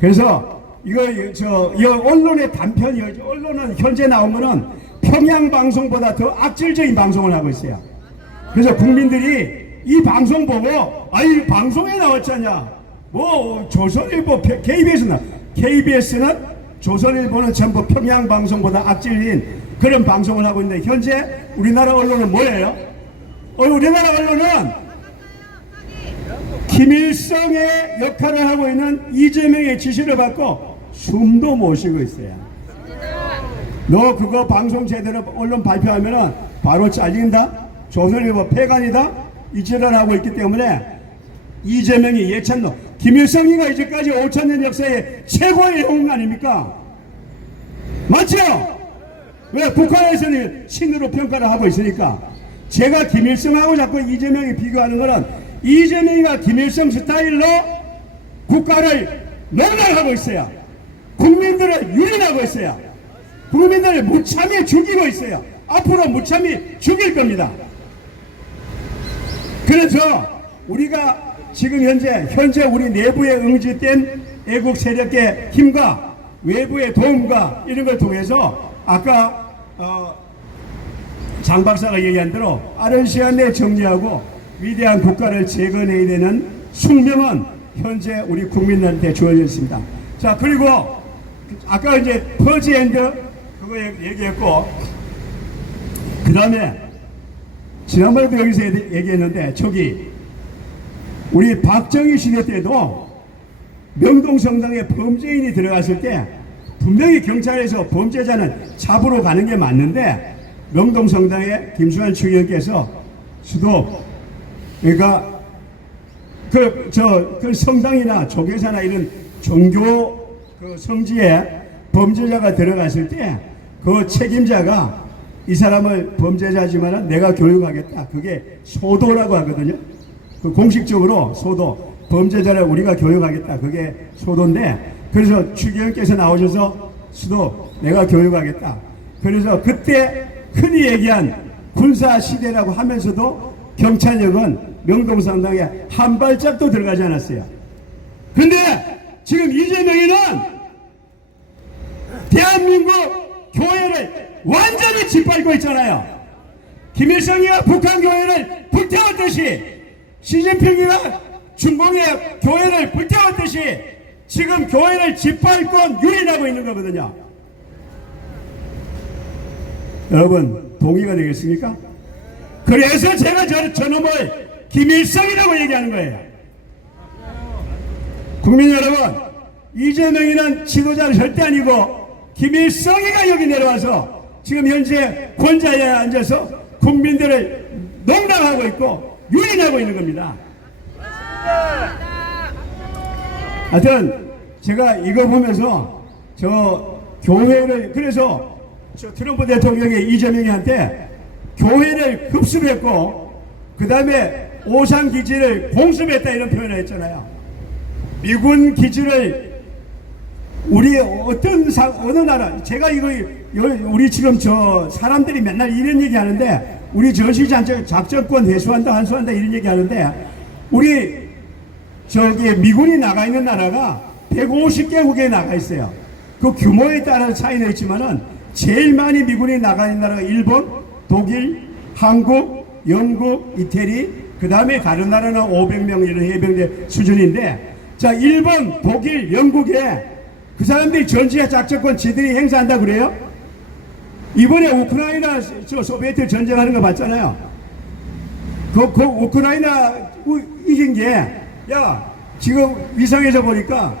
그래서 이거 언론의 단편이, 언론은 현재 나온 거는 평양 방송보다 더 악질적인 방송을 하고 있어요. 그래서 국민들이 이 방송 보고, 아이 방송에 나왔잖냐, 뭐 조선일보, KBS는 조선일보는 전부 평양 방송보다 악질인 그런 방송을 하고 있는데, 현재 우리나라 언론은 뭐예요? 우리나라 언론은 김일성의 역할을 하고 있는 이재명의 지시를 받고 숨도 못 쉬고 있어요. 너 그거 방송 제대로 언론 발표하면은 바로 잘린다, 조선일보 폐간이다, 이 짓을 하고 있기 때문에 이재명이 예찬노, 김일성이가 이제까지 5,000년 역사의 최고의 영웅 아닙니까? 맞죠? 왜? 북한에서는 신으로 평가를 하고 있으니까. 제가 김일성하고 자꾸 이재명이 비교하는 거는, 이재명이가 김일성 스타일로 국가를 농락하고 있어요. 국민들을 유린하고 있어요. 국민들을 무참히 죽이고 있어요. 앞으로 무참히 죽일 겁니다. 그래서 우리가 지금 현재 우리 내부에 응집된 애국 세력의 힘과 외부의 도움과 이런 걸 통해서 아까 장 박사가 얘기한 대로 빠른 시간 내에 정리하고 위대한 국가를 재건해야 되는 숙명은 현재 우리 국민들한테 주어져 있습니다. 자, 그리고 아까 이제 퍼지앤드 그거 얘기했고, 그 다음에 지난번에도 여기서 얘기했는데, 저기 우리 박정희 시대 때도 명동성당에 범죄인이 들어갔을 때 분명히 경찰에서 범죄자는 잡으러 가는 게 맞는데, 명동성당에 김수환 추기경께서 수도, 그러니까 그 성당이나 조계사나 이런 종교 그 성지에 범죄자가 들어갔을 때 그 책임자가 이 사람을 범죄자지만 내가 교육하겠다. 그게 소도라고 하거든요. 그 공식적으로 소도, 범죄자를 우리가 교육하겠다. 그게 소도인데, 그래서 추기경께서 나오셔서 수도 내가 교육하겠다. 그래서 그때 흔히 얘기한 군사시대라고 하면서도 경찰력은 명동성당에 한 발짝도 들어가지 않았어요. 근데 지금 이재명이는 대한민국 교회를 완전히 짓밟고 있잖아요. 김일성이가 북한 교회를 불태웠듯이, 시진핑이가 중공의 교회를 불태웠듯이 지금 교회를 짓밟고 유린하고 있는 거거든요. 여러분 동의가 되겠습니까? 그래서 제가 저놈을 김일성이라고 얘기하는 거예요. 국민 여러분, 이재명이는 지도자는 절대 아니고 김일성이가 여기 내려와서 지금 현재 권좌에 앉아서 국민들을 농락하고 있고 유린하고 있는 겁니다. 하여튼 제가 이거 보면서 저 교회를, 그래서 저 트럼프 대통령이 이재명이한테 교회를 급습했고 그 다음에 오산기지를 공습했다 이런 표현을 했잖아요. 미군 기지를 우리 어느 나라, 제가 이거 우리 지금 저 사람들이 맨날 이런 얘기 하는데, 우리 전시작전권 회수한다 환수한다 이런 얘기 하는데, 우리 저기 미군이 나가 있는 나라가 150개국에 나가 있어요. 그 규모에 따라서 차이는 있지만은 제일 많이 미군이 나가 있는 나라가 일본, 독일, 한국, 영국, 이태리, 그 다음에 다른 나라는 500명 이런 해병대 수준인데, 자, 일본, 독일, 영국에 그 사람들이 전시의 작전권 지들이 행사한다 그래요? 이번에 우크라이나 저 소비에트 전쟁하는 거 봤잖아요. 그 우크라이나 이긴 게, 야, 지금 위성에서 보니까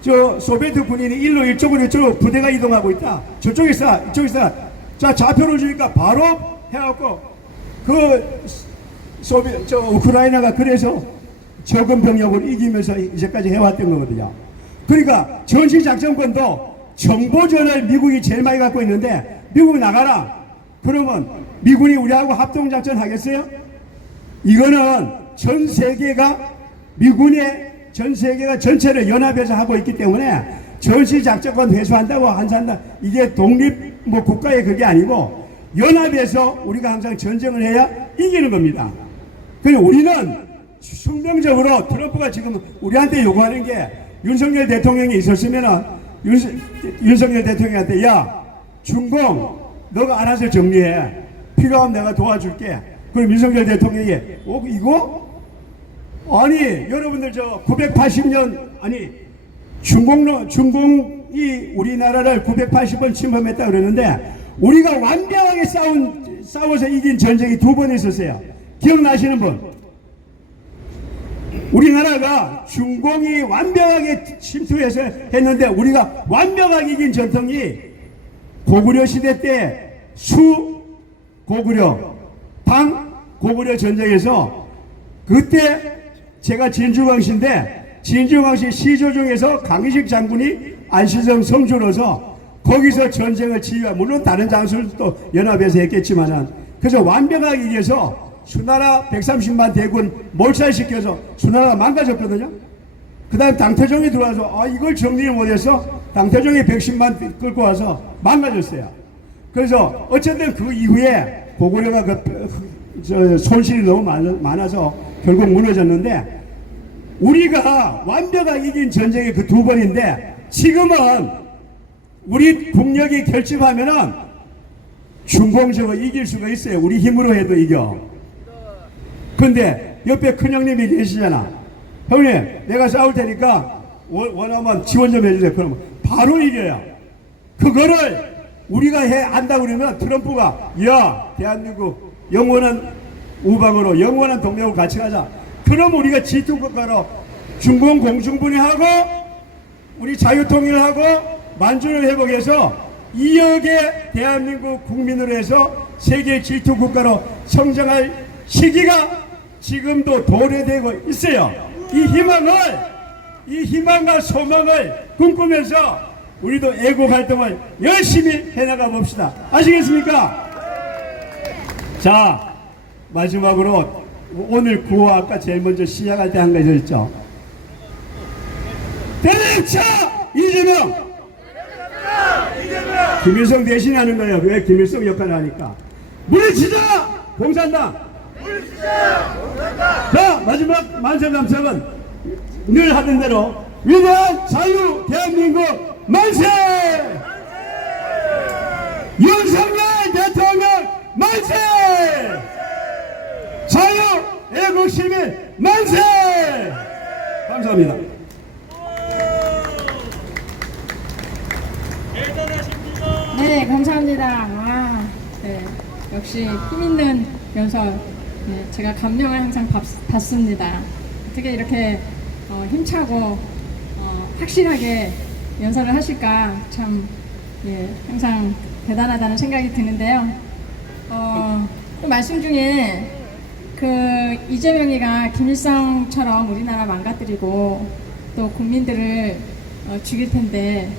저 소비에트 군인이 이쪽으로 부대가 이동하고 있다. 저쪽에 있어, 이쪽에 있어. 자, 좌표를 주니까 바로 해갖고 저 우크라이나가 그래서 적은 병력을 이기면서 이제까지 해왔던 거거든요. 그러니까 전시작전권도 정보전을 미국이 제일 많이 갖고 있는데, 미국이 나가라 그러면 미군이 우리하고 합동작전 하겠어요? 이거는 전 세계가 전체를 연합해서 하고 있기 때문에 전시작전권 회수한다고 한산다, 이게 독립 국가의 그게 아니고 연합해서 우리가 항상 전쟁을 해야 이기는 겁니다. 그리고 우리는 숙명적으로 트럼프가 지금 우리한테 요구하는 게, 윤석열 대통령이 있었으면은 윤석열 대통령한테, 야, 중공 너가 알아서 정리해, 필요하면 내가 도와줄게. 그럼 윤석열 대통령이 이거? 아니 여러분들 저 980년 아니 중공이 우리나라를 980번 침범했다 그러는데, 우리가 완벽하게 싸워서 이긴 전쟁이 2번 있었어요. 기억나시는 분? 우리나라가 중공이 완벽하게 침투해서 했는데, 우리가 완벽하게 이긴 전통이 고구려 시대 때 고구려, 고구려 전쟁에서, 그때 제가 진주광시인데, 진주광시 시조 중에서 강희식 장군이 안시성 성주로서 거기서 전쟁을 지휘하, 물론 다른 장수들도 연합해서 했겠지만은, 그래서 완벽하게 이겨서 수나라 130만 대군 몰살시켜서 수나라가 망가졌거든요. 그 다음 당태종이 들어와서 이걸 정리를 못해서 당태종이 110만 끌고 와서 망가졌어요. 그래서 어쨌든 그 이후에 고구려가 손실이 너무 많아서 결국 무너졌는데, 우리가 완벽하게 이긴 전쟁이 그 두 번인데 지금은 우리 국력이 결집하면은 중공적으로 이길 수가 있어요. 우리 힘으로 해도 이겨. 근데 옆에 큰형님이 계시잖아. 형님, 내가 싸울 테니까 원하면 지원 좀 해주세요. 그러면 바로 이겨요. 그거를 우리가 안다고 그러면 트럼프가 야, 대한민국 영원한 우방으로 영원한 동맹으로 같이 가자. 그럼 우리가 G2 국가로 중공 공중분해하고 우리 자유통일하고 만주를 회복해서 2억의 대한민국 국민으로 해서 세계 G2 국가로 성장할 시기가 지금도 도래되고 있어요. 이 희망과 소망을 꿈꾸면서 우리도 애국 활동을 열심히 해나가 봅시다. 아시겠습니까? 자, 마지막으로 오늘 구호 아까 제일 먼저 시작할 때 한 가지 있죠. 대립차 이재명! 김일성 대신하는 거예요. 왜 김일성 역할을 하니까. 물리치자! 공산당! 자, 마지막 만세감상은 늘 하던 대로 위대한 자유 대한민국 만세! 윤석열 대통령 만세! 자유 애국 시민 만세! 감사합니다. 네, 감사합니다. 와, 네, 역시 힘 있는 연설, 네, 제가 감명을 항상 받습니다. 어떻게 이렇게 힘차고 확실하게 연설을 하실까 참 항상 대단하다는 생각이 드는데요. 또 말씀 중에 그 이재명이가 김일성처럼 우리나라 망가뜨리고 또 국민들을 죽일 텐데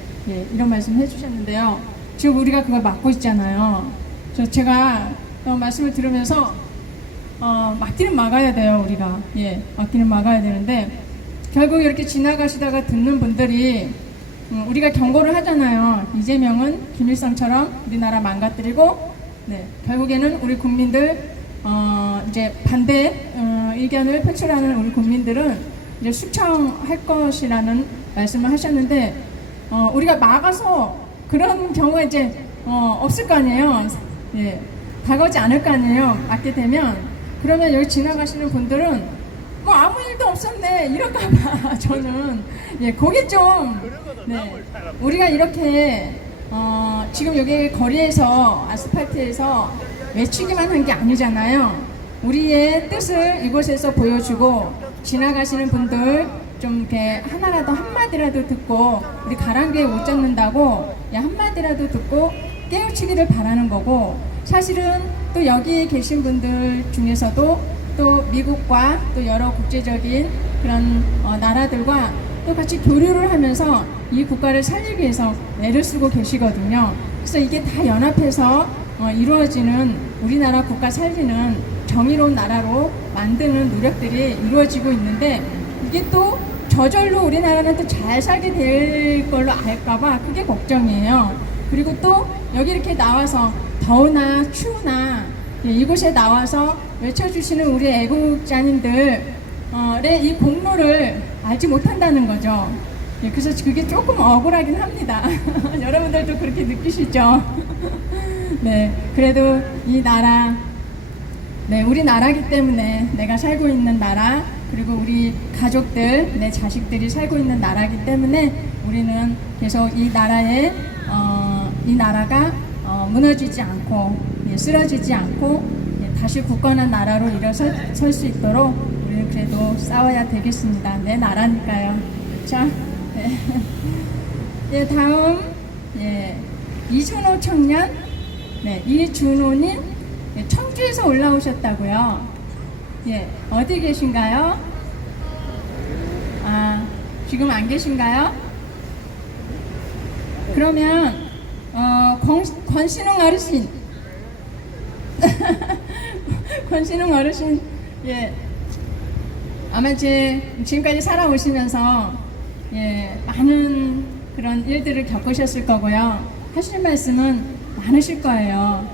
이런 말씀 해주셨는데요. 지금 우리가 그걸 막고 있잖아요. 제가 말씀을 들으면서 막기는 막아야 돼요. 우리가 막기는 막아야 되는데 결국 이렇게 지나가시다가 듣는 분들이 우리가 경고를 하잖아요. 이재명은 김일성처럼 우리나라 망가뜨리고 결국에는 우리 국민들 이제 반대 의견을 표출하는 우리 국민들은 이제 숙청할 것이라는 말씀을 하셨는데 우리가 막아서 그런 경우에 이제 없을 거 아니에요. 다가오지 않을 거 아니에요. 막게 되면 그러면 여기 지나가시는 분들은 뭐 아무 일도 없었네 이럴까봐 저는 그게 좀 우리가 이렇게 지금 여기 거리에서 아스팔트에서 외치기만 한 게 아니잖아요. 우리의 뜻을 이곳에서 보여주고 지나가시는 분들 좀 이렇게 하나라도 한마디라도 듣고 우리 가랑비에 못 잡는다고 한마디라도 듣고 깨우치기를 바라는 거고 사실은 또 여기 계신 분들 중에서도 또 미국과 또 여러 국제적인 그런 나라들과 또 같이 교류를 하면서 이 국가를 살리기 위해서 애를 쓰고 계시거든요. 그래서 이게 다 연합해서 이루어지는 우리나라 국가 살리는 정의로운 나라로 만드는 노력들이 이루어지고 있는데 이게 또 저절로 우리나라는 또 잘 살게 될 걸로 알까봐 그게 걱정이에요. 그리고 또 여기 이렇게 나와서 더우나 추우나 이곳에 나와서 외쳐주시는 우리 애국자님들의 이 공로를 알지 못한다는 거죠. 그래서 그게 조금 억울하긴 합니다. 여러분들도 그렇게 느끼시죠? 그래도 이 나라, 우리 나라기 때문에 내가 살고 있는 나라, 그리고 우리 가족들, 내 자식들이 살고 있는 나라기 때문에 우리는 계속 이 나라에, 이 나라가 무너지지 않고, 쓰러지지 않고, 다시 굳건한 나라로 일어설 수 있도록 우리는 그래도 싸워야 되겠습니다. 내 나라니까요. 자, 다음, 이준호 청년, 이준호님, 청주에서 올라오셨다고요. 어디 계신가요? 지금 안 계신가요? 그러면 권신웅 어르신 권신웅 어르신 아마 지금까지 살아오시면서 많은 그런 일들을 겪으셨을 거고요. 하실 말씀은 많으실 거예요.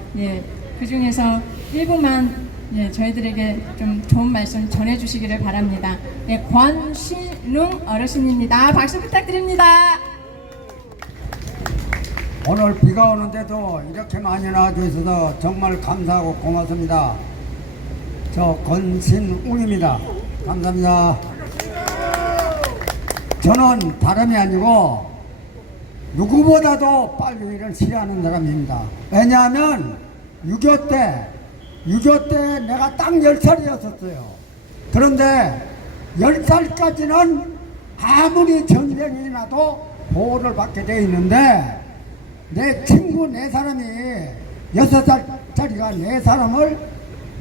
그 중에서 일부만 예, 저희들에게 좀 좋은 말씀 전해주시기를 바랍니다. 예, 권신웅 어르신입니다. 박수 부탁드립니다. 오늘 비가 오는데도 이렇게 많이 나와주셔서 정말 감사하고 고맙습니다. 저 권신웅입니다. 감사합니다. 저는 다름이 아니고 누구보다도 빨갱이를 싫어하는 사람입니다. 왜냐하면 6.25 때 내가 딱 10살이었었어요. 그런데 10살까지는 아무리 전쟁이 나도 보호를 받게 돼 있는데 내 친구 4사람이 6살짜리가 4사람을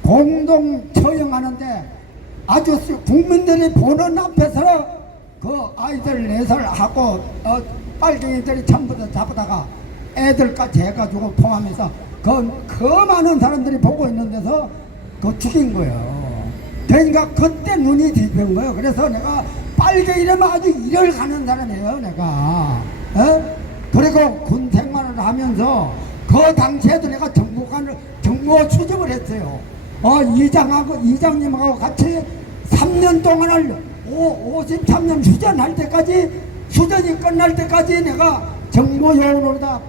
공동 처형하는데 아주 국민들이 보는 앞에서 그 아이들 4살하고 빨갱이들이 전부 다 잡아다가 애들까지 해가지고 포함해서 그 많은 사람들이 보고 있는 데서 그 죽인 거예요. 그러니까 그때 눈이 뒤집힌 거예요. 그래서 내가 빨갱이라면 아주 일을 가는 사람이에요, 내가. 그리고 군 생활을 하면서 그 당시에도 내가 정보 수집을 했어요. 이장님하고 같이 3년 동안을 53년 휴전할 때까지, 휴전이 끝날 때까지 내가 정보 요원으로다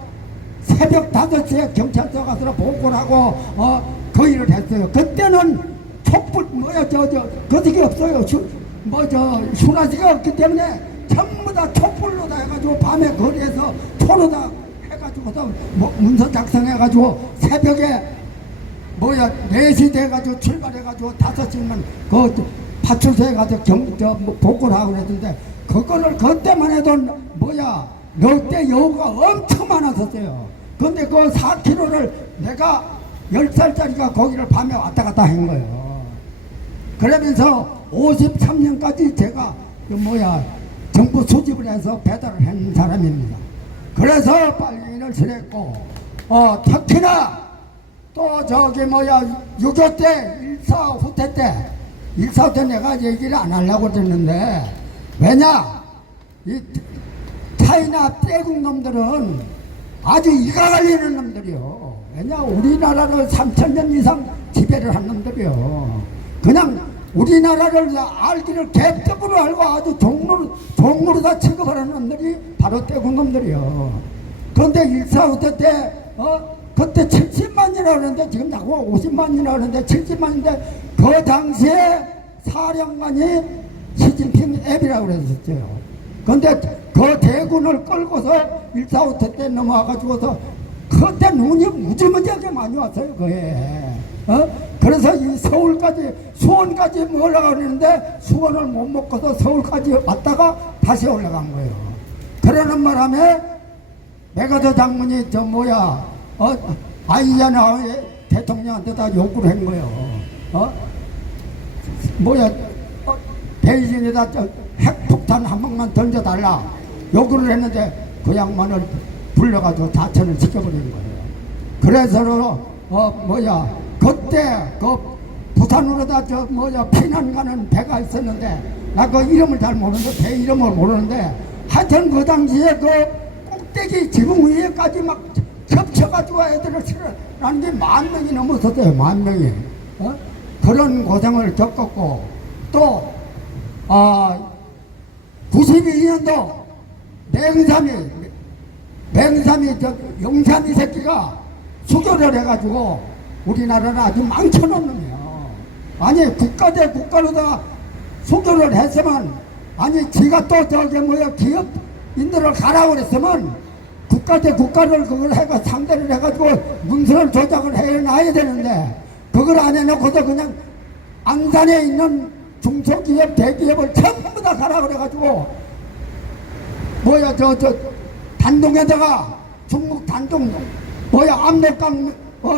새벽 5시에 경찰서 가서 보고를 하고 그 일을 했어요. 그때는 촛불 그게 없어요. 휴나시가 없기 때문에 전부 다 촛불로 다 해가지고 밤에 거리에서 초로 다 해가지고서 문서 작성해가지고 새벽에 4시 돼가지고 출발해가지고 5시면 그 파출소에 가서 복구를 하고 그랬는데 그거를 그때만 해도 롯데 여우가 엄청 많았었어요. 근데 그 4km를 내가 10살짜리가 거기를 밤에 왔다 갔다 한 거예요. 그러면서 53년까지 제가 정부 수집을 해서 배달을 한 사람입니다. 그래서 빨갱이를 싫어했고 특히나 또 6.25 때 1.4 후퇴 때 1.4 때 내가 얘기를 안 하려고 그랬는데 왜냐 이 차이나 태국 놈들은 아주 이가 갈리는 놈들이요. 왜냐 우리나라를 3,000년 이상 지배를 한 놈들이요. 그냥 우리나라를 알기를 개떡으로 알고 아주 종로로 다 취급하는 놈들이 바로 태국 놈들이요. 그런데 1.4 후퇴 때 그때 70만이라고 그러는데 지금 나고 50만이라고 그러는데 70만인데 그 당시에 사령관이 시진핑 앱이라고 그랬었어요. 근데 그 대군을 끌고서 1.4 후퇴 때 넘어와가지고서 그때 눈이 무지무지하게 많이 왔어요. 그해. 그래서 이 서울까지 수원까지 올라가 그러는데 수원을 못 먹고서 서울까지 왔다가 다시 올라간 거예요. 그러는 바람에 메가더 장군이 아이야나 대통령한테 다 요구를 한 거예요. 베이징에다 핵폭탄 한 방만 던져달라 요구를 했는데 그 양반을 불러가지고 자천을 시켜버린 거예요. 그래서 그때 그 부산으로다 피난 가는 배가 있었는데 나 그 이름을 잘 모르는데 배 이름을 모르는데 하여튼 그 당시에 그 꼭대기 지붕 위에까지 막 겹쳐가지고 애들을 실어라는 게 10,000명이 넘었었어요. 10,000명이. 그런 고생을 겪었고 또 92년도 맹삼이 영삼이 새끼가 수교를 해가지고 우리나라를 아주 망쳐놓는 거예요. 아니 국가 대 국가로다가 수교를 했으면 아니 지가 또 기업인들을 가라고 그랬으면 국가 대 국가를 그걸 해가 상대를 해가지고 문서를 조작을 해놔야 되는데 그걸 안 해놓고서 그냥 안산에 있는 중소기업 대기업을 전부 다 가라 그래가지고 단동에다가 중국 단동 압록강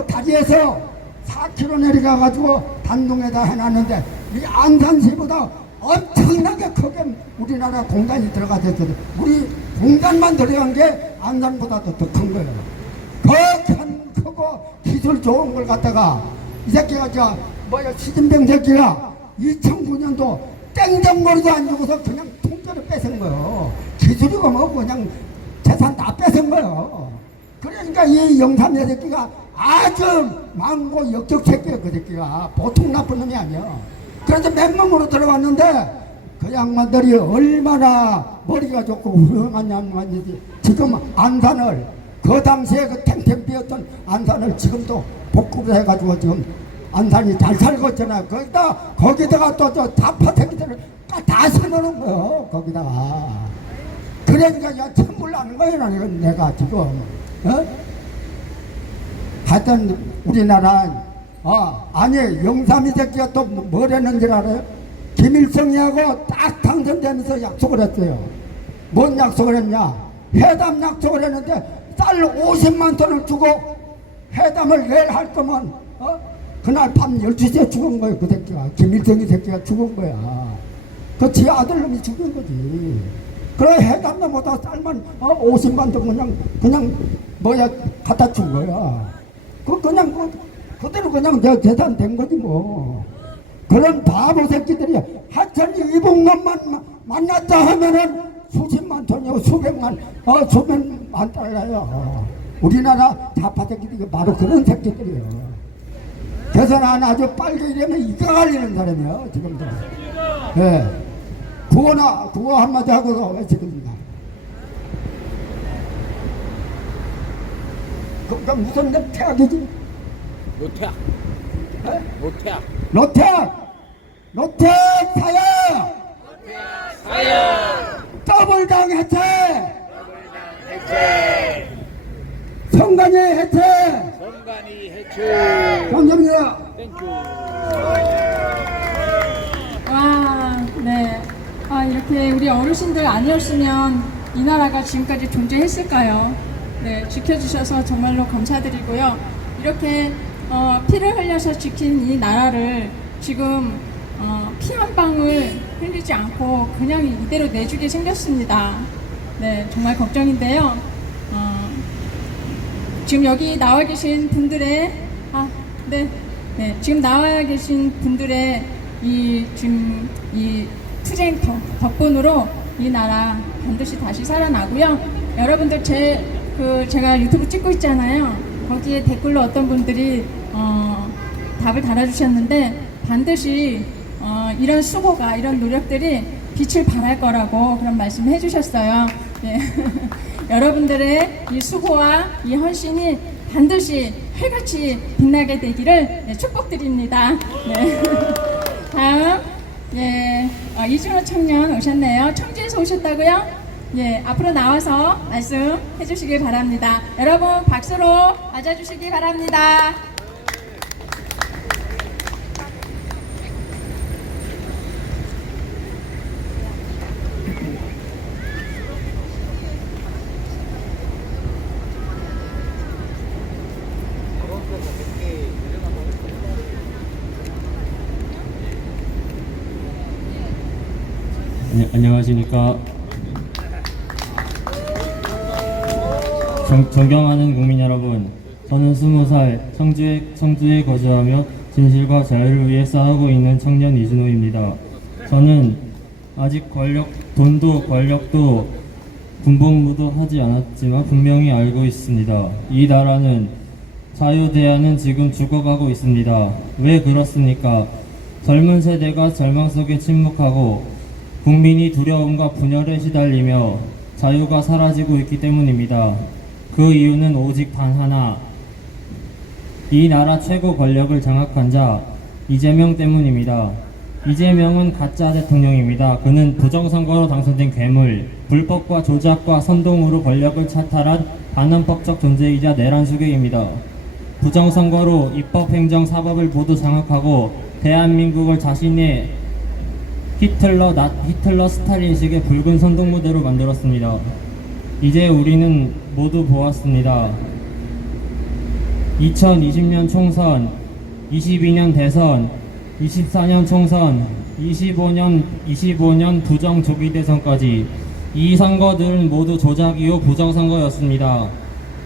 다리에서 4km 내려가가지고 단동에다 해놨는데 이 안산시보다 엄청나게 크게 우리나라 공단이 들어가졌어요. 우리 공단만 들어간 게 안산보다도 더 큰 거예요. 그 크고 기술 좋은 걸 갖다가 이 새끼가 시진핑 새끼가 2009년도 땡정거리도 안 주고서 그냥 통째로 뺏은 거예요. 기술이고 뭐고 그냥 재산 다 뺏은 거예요. 그러니까 이 영삼여 새끼가 아주 망고 역적 새끼야. 그 새끼가 보통 나쁜 놈이 아니야. 그래서 맨몸으로 들어왔는데 그 양반들이 얼마나 머리가 좋고 훌륭한 양반이지. 지금 안산을 그 당시에 그 탱탱 비었던 안산을 지금도 복구를 해가지고 지금 안산이 잘 살고 있잖아. 거기다가 또 저 자파 새끼들을 다 세놓는 거요. 거기다가. 그러니까 야 천불 나는 거야. 내가 지금. 하여튼 우리나라 아니 영삼이 새끼가 또 뭘 했는지 알아요? 김일성이하고 딱 당선되면서 약속을 했어요. 뭔 약속을 했냐? 회담 약속을 했는데 쌀 50만 톤을 주고 회담을 내일 할 거면 그날 밤 12시에 죽은 거예요. 그 새끼가. 김일성이 새끼가 죽은 거야. 그 지 아들놈이 죽은 거지. 그래 회담도 못하고 쌀만 50만 톤 그냥 뭐야 갖다 준 거야. 그대로 그냥 재산된 거지 뭐. 그런 바보 새끼들이 하여튼 이봉만만 만났다 하면은 수십만 톤이요 수백만 달러요. 우리나라 좌파 새끼들이 바로 그런 새끼들이에요. 그래서 난 아주 빨개 이러면 이가 갈리는 사람이에요 지금도. 예. 구호 한마디 하고서 지금입니다. 그러니까 무슨 태학이지? 노태악. 네? 노태악. 노태악 사야! 더블당 해체! 성관이 해체! 성관이 해체. 감사합니다. 땡큐. 와, 네. 이렇게 우리 어르신들 아니었으면 이 나라가 지금까지 존재했을까요? 네, 지켜주셔서 정말로 감사드리고요. 이렇게 피를 흘려서 지킨 이 나라를 지금 피 한 방울 흘리지 않고 그냥 이대로 내주게 생겼습니다. 네, 정말 걱정인데요. 지금 여기 나와 계신 분들의 지금 나와 계신 분들의 이 투쟁 덕분으로 이 나라 반드시 다시 살아나고요. 여러분들 제가 유튜브 찍고 있잖아요. 거기에 댓글로 어떤 분들이 답을 달아주셨는데 반드시 이런 수고가 이런 노력들이 빛을 발할 거라고 그런 말씀을 해주셨어요. 네. 여러분들의 이 수고와 이 헌신이 반드시 해같이 빛나게 되기를 축복드립니다. 네. 다음 이준호 청년 오셨네요. 청주에서 오셨다고요? 예, 앞으로 나와서 말씀해 주시길 바랍니다. 여러분 박수로 맞아주시기 바랍니다. 네, 안녕하십니까. 존경하는 국민 여러분, 저는 20살 청주에 거주하며 진실과 자유를 위해 싸우고 있는 청년 이준호입니다. 저는 아직 돈도 권력도 군복무도 하지 않았지만 분명히 알고 있습니다. 이 나라는 자유대안은 지금 죽어가고 있습니다. 왜 그렇습니까? 젊은 세대가 절망 속에 침묵하고 국민이 두려움과 분열에 시달리며 자유가 사라지고 있기 때문입니다. 그 이유는 오직 단 하나, 이 나라 최고 권력을 장악한 자 이재명 때문입니다. 이재명은 가짜 대통령입니다. 그는 부정선거로 당선된 괴물, 불법과 조작과 선동으로 권력을 차탈한 반헌법적 존재이자 내란 수괴입니다. 부정선거로 입법, 행정, 사법을 모두 장악하고 대한민국을 자신의 히틀러 스탈린식의 붉은 선동무대로 만들었습니다. 이제 우리는 모두 보았습니다. 2020년 총선, 22년 대선, 24년 총선, 25년 부정 조기 대선까지 이 선거들은 모두 조작이요 부정선거였습니다.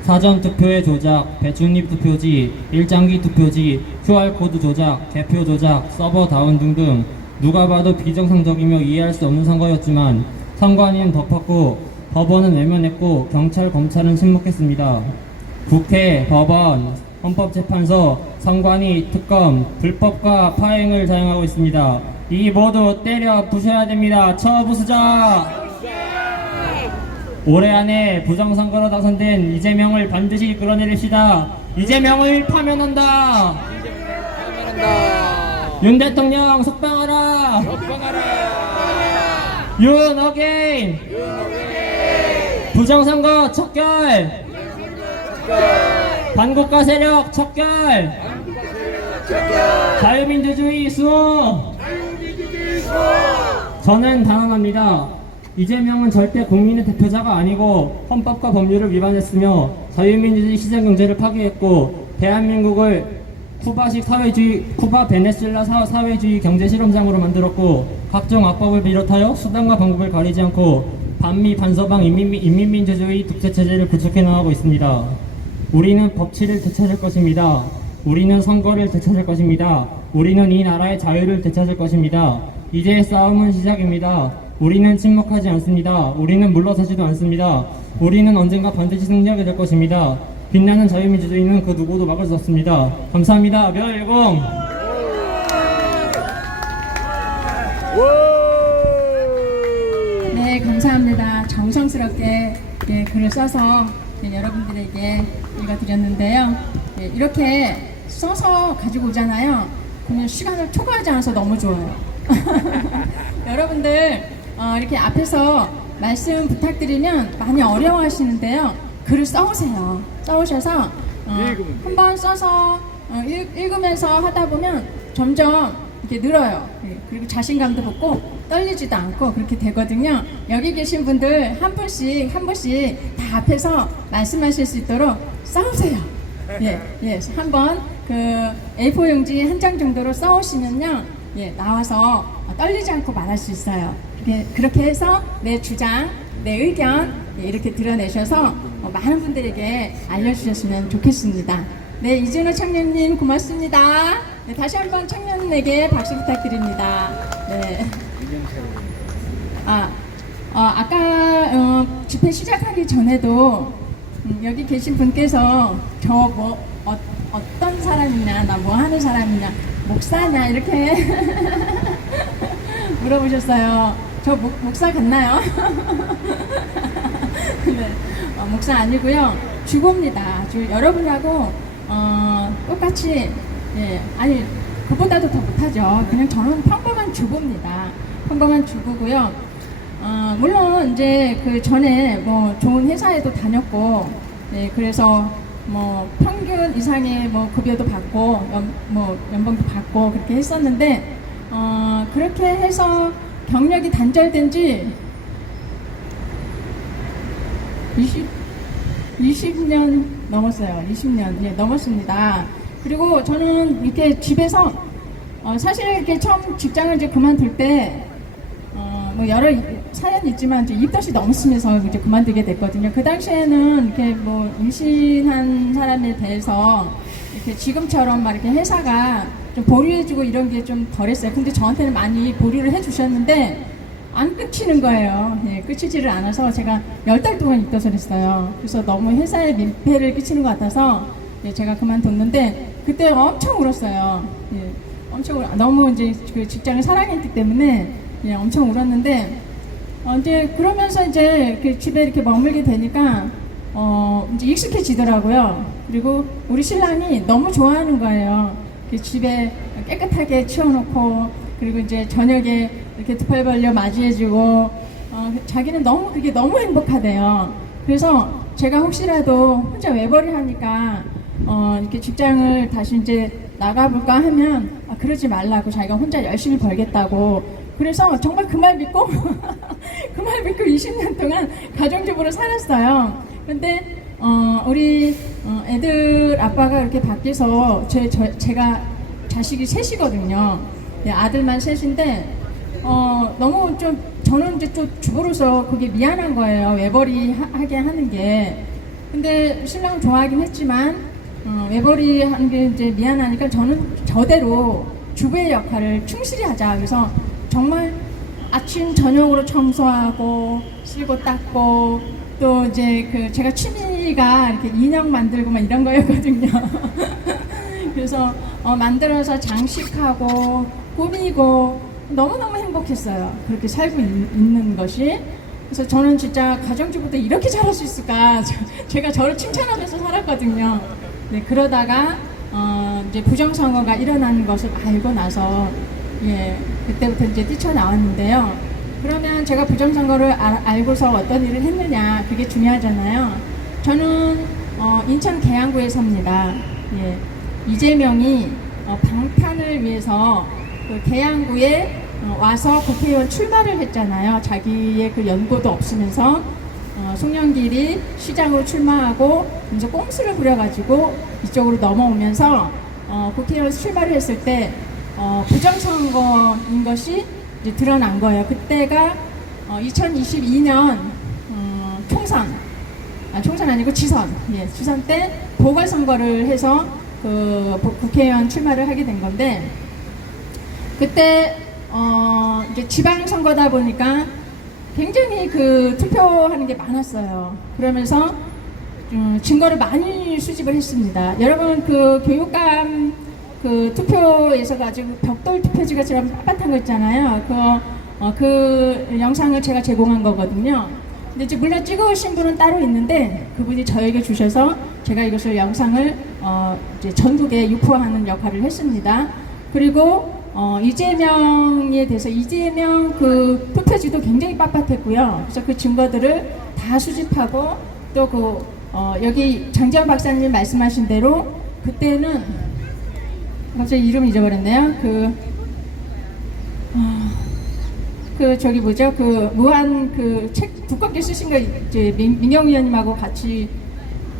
사전투표의 조작, 배춧잎 투표지, 일장기 투표지, QR코드 조작, 개표 조작, 서버 다운 등등 누가 봐도 비정상적이며 이해할 수 없는 선거였지만 선관위는 덮었고 법원은 외면했고 경찰, 검찰은 침묵했습니다. 국회, 법원, 헌법재판소, 선관위, 특검, 불법과 파행을 자행하고 있습니다. 이 모두 때려 부셔야 됩니다. 쳐부수자! 올해 안에 부정선거로 당선된 이재명을 반드시 끌어내립시다. 이재명을 파면한다. 윤 대통령 석방하라. 윤 어게인. 부정선거 척결. 반국가 세력 척결. 자유민주주의 수호. 저는 단언합니다. 이재명은 절대 국민의 대표자가 아니고 헌법과 법률을 위반했으며 자유민주주의 시장경제를 파괴했고 대한민국을 쿠바식 사회주의, 쿠바 베네수엘라 사회주의 경제실험장으로 만들었고 각종 악법을 비롯하여 수단과 방법을 가리지 않고 반미 반서방 인민민주주의 독재체제를 구축해 나가고 있습니다. 우리는 법치를 되찾을 것입니다. 우리는 선거를 되찾을 것입니다. 우리는 이 나라의 자유를 되찾을 것입니다. 이제 싸움은 시작입니다. 우리는 침묵하지 않습니다. 우리는 물러서지도 않습니다. 우리는 언젠가 반드시 승리하게 될 것입니다. 빛나는 자유민주주의는 그 누구도 막을 수 없습니다. 감사합니다. 멸공! 네, 감사합니다. 정성스럽게 글을 써서 여러분들에게 읽어드렸는데요. 이렇게 써서 가지고 오잖아요. 그러면 시간을 초과하지 않아서 너무 좋아요. 여러분들 이렇게 앞에서 말씀 부탁드리면 많이 어려워하시는데요. 글을 써오세요. 써오셔서 한번 써서 읽으면서 하다 보면 점점 이렇게 늘어요. 그리고 자신감도 붙고 떨리지도 않고 그렇게 되거든요. 여기 계신 분들 한 분씩 다 앞에서 말씀하실 수 있도록 써오세요. 예, 한번 그 A4 용지 한 장 정도로 써오시면요, 나와서 떨리지 않고 말할 수 있어요. 그렇게 해서 내 주장, 내 의견 이렇게 드러내셔서 많은 분들에게 알려주셨으면 좋겠습니다. 네, 이준호 청년님 고맙습니다. 네, 다시 한번 청년에게 박수 부탁드립니다. 네. 아까 집회 시작하기 전에도 여기 계신 분께서 저 뭐 어떤 사람이냐, 나 뭐 하는 사람이냐, 목사냐 이렇게 물어보셨어요. 저 목사 같나요? 네, 목사 아니고요. 주보입니다. 여러분하고 똑같이, 아니 그보다도 더 못하죠. 그냥 저는 평범한 주부입니다. 평범한 주부고요. 물론 이제 그 전에 뭐 좋은 회사에도 다녔고, 그래서 뭐 평균 이상의 뭐 급여도 받고 연봉도 받고 그렇게 했었는데, 그렇게 해서 경력이 단절된 지 20년 넘었어요. 20년 넘었습니다. 그리고 저는 이렇게 집에서 사실 이렇게 처음 직장을 이제 그만둘 때 뭐 여러 사연이 있지만 이제 입덧이 넘으면서 이제 그만두게 됐거든요. 그 당시에는 이렇게 뭐 임신한 사람에 대해서 이렇게 지금처럼 막 이렇게 회사가 좀 보류해주고 이런 게 좀 덜했어요. 근데 저한테는 많이 보류를 해주셨는데 안 끝이는 거예요. 끝이지를 않아서 제가 10달 동안 입덧을 했어요. 그래서 너무 회사에 민폐를 끼치는 것 같아서 제가 그만뒀는데 그때 엄청 울었어요. 너무 이제 그 직장을 사랑했기 때문에 엄청 울었는데, 이제 그러면서 이제 그 집에 이렇게 머물게 되니까 이제 익숙해지더라고요. 그리고 우리 신랑이 너무 좋아하는 거예요. 집에 깨끗하게 치워놓고, 그리고 이제 저녁에 이렇게 두 팔 벌려 맞이해주고, 자기는 그게 너무 행복하대요. 그래서 제가 혹시라도 혼자 외벌이 하니까 이렇게 직장을 다시 이제 나가볼까 하면 그러지 말라고, 자기가 혼자 열심히 벌겠다고. 그래서 정말 그 말 믿고 그 말 믿고 20년 동안 가정주부로 살았어요. 근데 우리 애들 아빠가 이렇게 밖에서 제가 자식이 셋이거든요. 아들만 셋인데 너무 좀 저는 이제 좀 주부로서 그게 미안한 거예요. 외벌이 하게 하는 게. 근데 신랑은 좋아하긴 했지만 외벌이 하는 게 이제 미안하니까 저는 저대로 주부의 역할을 충실히 하자. 그래서 정말 아침 저녁으로 청소하고 쓸고 닦고 또 이제 제가 취미가 이렇게 인형 만들고 막 이런 거였거든요. 그래서 만들어서 장식하고 꾸미고 너무너무 행복했어요. 그렇게 살고 있는 것이. 그래서 저는 진짜 가정주부도 이렇게 잘할 수 있을까? 제가 저를 칭찬하면서 살았거든요. 네, 그러다가 이제 부정선거가 일어나는 것을 알고 나서 예, 그때부터 이제 뛰쳐나왔는데요. 그러면 제가 부정선거를 알고서 어떤 일을 했느냐, 그게 중요하잖아요. 저는 인천 계양구에 삽니다. 예, 이재명이 방탄을 위해서 그 계양구에 와서 국회의원 출마를 했잖아요. 자기의 그 연고도 없으면서 송영길이 시장으로 출마하고 이제 꼼수를 부려가지고 이쪽으로 넘어오면서 국회의원 출마를 했을 때 부정선거인 것이 이제 드러난 거예요. 그때가 2022년 총선 아니고 지선, 예, 지선 때 보궐선거를 해서 그 국회의원 출마를 하게 된 건데, 그때 이제 지방선거다 보니까 굉장히 그 투표하는 게 많았어요. 그러면서 증거를 많이 수집을 했습니다. 여러분 그 교육감 그 투표에서 가지고 벽돌 투표지가 빳빳한 거 있잖아요. 그 영상을 제가 제공한 거거든요. 근데 이제 물론 찍으신 분은 따로 있는데 그분이 저에게 주셔서 제가 이것을 영상을 이제 전국에 유포하는 역할을 했습니다. 그리고 이재명에 대해서 이재명 그 투표지도 굉장히 빳빳했고요. 그래서 그 증거들을 다 수집하고 또 여기 장재원 박사님이 말씀하신 대로 그때는 갑자기 이름 잊어버렸네요. 저기 뭐죠? 그 무한 그 책 두껍게 쓰신 거 이제 민경 위원님하고 같이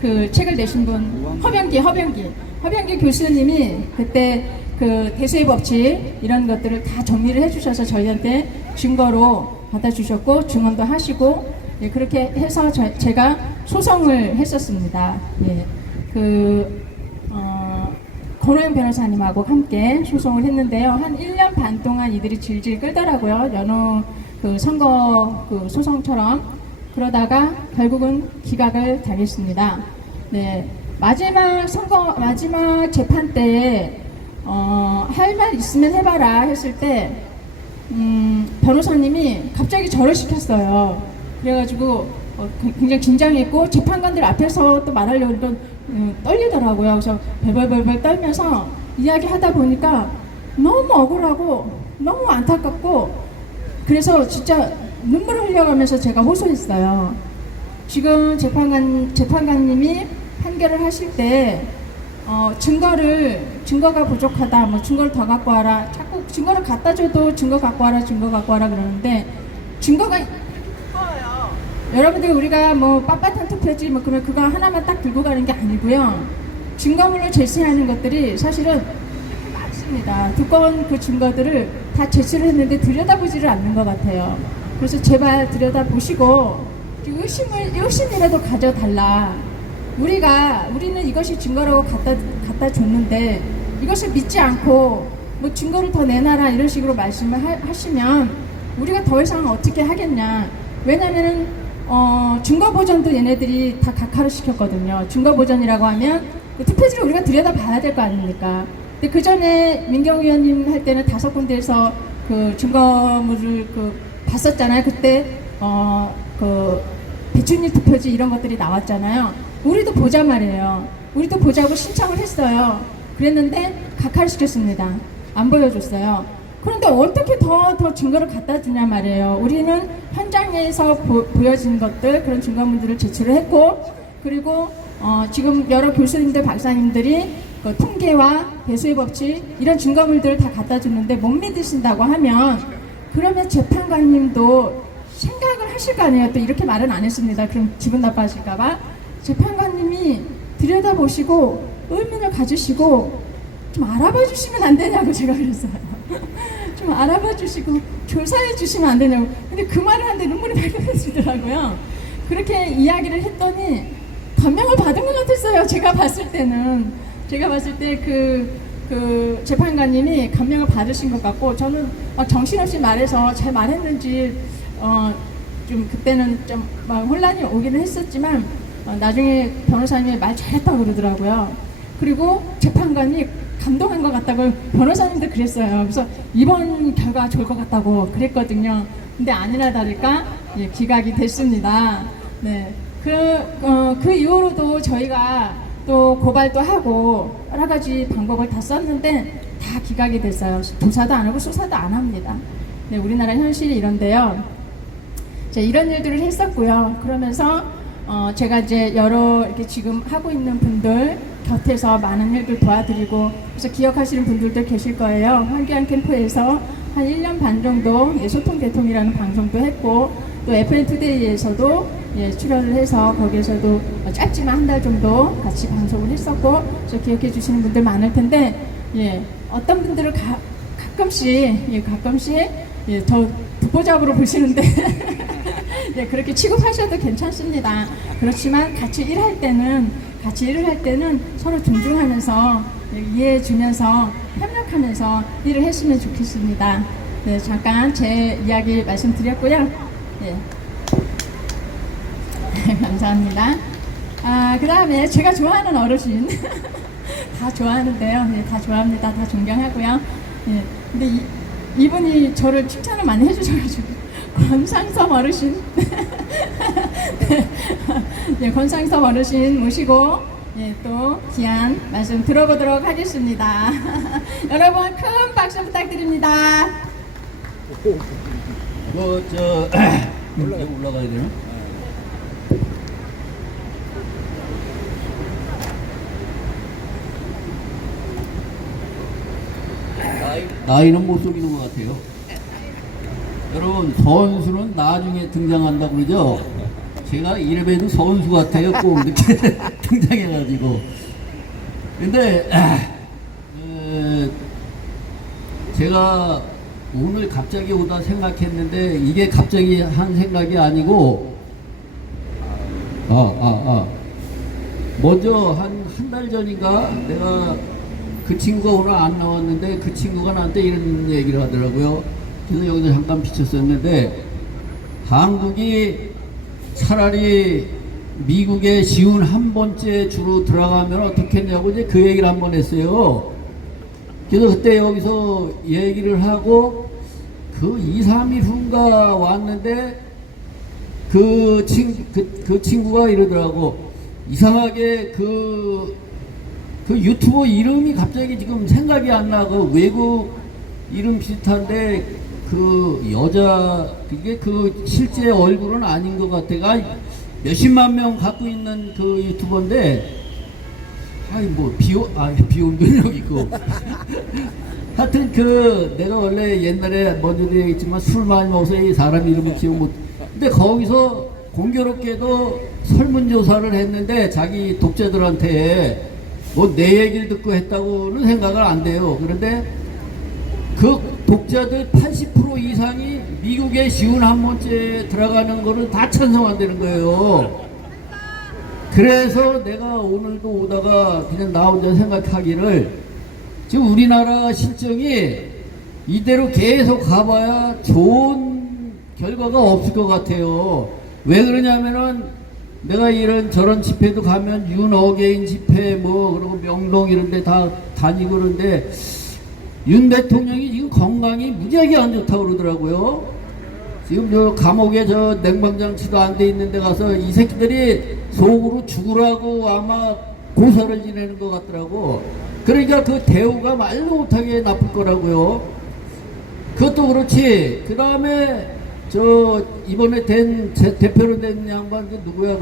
그 책을 내신 분 허병기 교수님이 그때 그 대수의 법칙 이런 것들을 다 정리를 해주셔서 저희한테 증거로 받아주셨고 증언도 하시고 예, 그렇게 해서 제가 소송을 했었습니다. 예, 권호영 변호사님하고 함께 소송을 했는데요. 한 1년 반 동안 이들이 질질 끌더라고요. 여느 그 선거 그 소송처럼. 그러다가 결국은 기각을 당했습니다. 네, 마지막 재판 때 할 말 있으면 해봐라 했을 때 변호사님이 갑자기 절을 시켰어요. 그래가지고 굉장히 긴장했고 재판관들 앞에서 또 말하려고 떨리더라고요. 그래서 벌벌벌 떨면서 이야기하다 보니까 너무 억울하고 너무 안타깝고 그래서 진짜 눈물을 흘려가면서 제가 호소했어요. 지금 재판관님이 판결을 하실 때 증거가 부족하다, 뭐 증거를 더 갖고 와라, 자꾸 증거를 갖다 줘도 증거 갖고 와라 그러는데 증거가 있어요. 여러분들 우리가 뭐 빳빳한 투표지 뭐 그러면 그거 하나만 딱 들고 가는 게 아니고요. 증거물로 제시하는 것들이 사실은 많습니다. 두꺼운 그 증거들을 다 제시를 했는데 들여다보지를 않는 것 같아요. 그래서 제발 들여다보시고 의심이라도 가져달라. 우리는 이것이 증거라고 갖다 줬는데 이것을 믿지 않고 뭐 증거를 더 내놔라 이런 식으로 말씀을 하시면 우리가 더 이상 어떻게 하겠냐. 왜냐면은 증거 보전도 얘네들이 다 각하를 시켰거든요. 증거 보전이라고 하면 그 투표지를 우리가 들여다봐야 될 거 아닙니까? 근데 그 전에 민경 위원님 할 때는 5군데에서 그 증거물을 봤었잖아요. 그때 그 배추잎 투표지 이런 것들이 나왔잖아요. 우리도 보자 말이에요. 우리도 보자고 신청을 했어요. 그랬는데 각하를 시켰습니다. 안 보여줬어요. 그런데 어떻게 더 증거를 갖다 주냐 말이에요. 우리는 현장에서 보여진 것들, 그런 증거물들을 제출을 했고, 그리고 지금 여러 교수님들, 박사님들이 그 통계와 배수의 법칙 이런 증거물들을 다 갖다 줬는데 못 믿으신다고 하면 그러면 재판관님도 생각을 하실 거 아니에요. 또 이렇게 말은 안 했습니다. 그럼 기분 나빠하실까봐. 재판관님이 들여다보시고 의문을 가지시고 좀 알아봐 주시면 안 되냐고 제가 그랬어요. 좀 알아봐 주시고 조사해 주시면 안 되냐고. 근데 그 말을 하는데 눈물이 밝혀지더라고요. 그렇게 이야기를 했더니 감명을 받은 것 같았어요. 제가 봤을 때 그 재판관님이 감명을 받으신 것 같고 저는 정신없이 말해서 잘 말했는지 좀 그때는 좀 혼란이 오기는 했었지만 나중에 변호사님이 말 잘했다고 그러더라고요. 그리고 재판관이 감동한 것 같다고 변호사님도 그랬어요. 그래서 이번 결과 좋을 것 같다고 그랬거든요. 근데 아니나 다를까 기각이 됐습니다. 네, 그 이후로도 저희가 또 고발도 하고 여러 가지 방법을 다 썼는데 다 기각이 됐어요. 조사도 안 하고 수사도 안 합니다. 네, 우리나라 현실이 이런데요. 이런 일들을 했었고요. 그러면서 제가 이제 여러 이렇게 지금 하고 있는 분들 곁에서 많은 일들 도와드리고, 그래서 기억하시는 분들도 계실 거예요. 환기한 캠프에서 한 1년 반 정도 소통 대통이라는 방송도 했고, 또 FN투데이에서도 출연을 해서 거기에서도 짧지만 한 달 정도 같이 방송을 했었고, 그래서 기억해 주시는 분들 많을 텐데, 어떤 분들은 가끔씩 더 듣보잡으로 보시는데 그렇게 취급하셔도 괜찮습니다. 그렇지만 같이 일을 할 때는 서로 존중하면서 이해해 주면서 협력하면서 일을 했으면 좋겠습니다. 네, 잠깐 제 이야기 말씀드렸고요. 감사합니다. 그 다음에 제가 좋아하는 어르신 다 좋아하는데요. 다 좋아합니다. 다 존경하고요. 근데 이분이 저를 칭찬을 많이 해주셔가지고 권상섭 어르신 권상섭 어르신 모시고 또 귀한 말씀 들어보도록 하겠습니다. 여러분 큰 박수 부탁드립니다. 올라가야 되나? 나이는 못 속이는 것 같아요. 여러분, 선수는 나중에 등장한다고 그러죠? 제가 이래봬도 선수 같아요. 꼭 이렇게 등장해가지고. 근데 제가 오늘 갑자기 오다 생각했는데 이게 갑자기 한 생각이 아니고 먼저 한 달 전인가 내가 그 친구가 오늘 안 나왔는데 그 친구가 나한테 이런 얘기를 하더라고요. 그래서 여기서 잠깐 비쳤었는데, 한국이 차라리 미국의 쉬운 한 번째 주로 들어가면 어떻겠냐고 이제 그 얘기를 한 번 했어요. 그래서 그때 여기서 얘기를 하고 그 2, 3일 후인가 왔는데 그 친구가 이러더라고. 이상하게 그 유튜버 이름이 갑자기 지금 생각이 안 나. 그 외국 이름 비슷한데 그 여자, 그게 그 실제 얼굴은 아닌 것 같아. 몇십만 명 갖고 있는 그 유튜버인데, 비온도 여기 있고. 하여튼 내가 원래 옛날에 먼저도 얘기했지만 술 많이 먹어서 이 사람 이름을 기억 못. 근데 거기서 공교롭게도 설문조사를 했는데 자기 독자들한테 내 얘기를 듣고 했다고는 생각을 안 돼요. 그런데 그 독자들 80% 이상이 미국에 쉬운 한 번째 들어가는 거를 다 찬성한다는 거예요. 그래서 내가 오늘도 오다가 그냥 나 혼자 생각하기를, 지금 우리나라 실정이 이대로 계속 가봐야 좋은 결과가 없을 것 같아요. 왜 그러냐면은 내가 이런 저런 집회도 가면 윤어게인 집회 그리고 명동 이런 데 다 다니고 그러는데 윤 대통령이 지금 건강이 무지하게 안 좋다고 그러더라고요. 지금 저 감옥에 저 냉방장치도 안 돼 있는 데 가서 이 새끼들이 속으로 죽으라고 아마 고사를 지내는 것 같더라고. 그러니까 그 대우가 말도 못하게 나쁠 거라고요. 그것도 그렇지. 그 다음에 이번에 대표로 된 양반 누구야?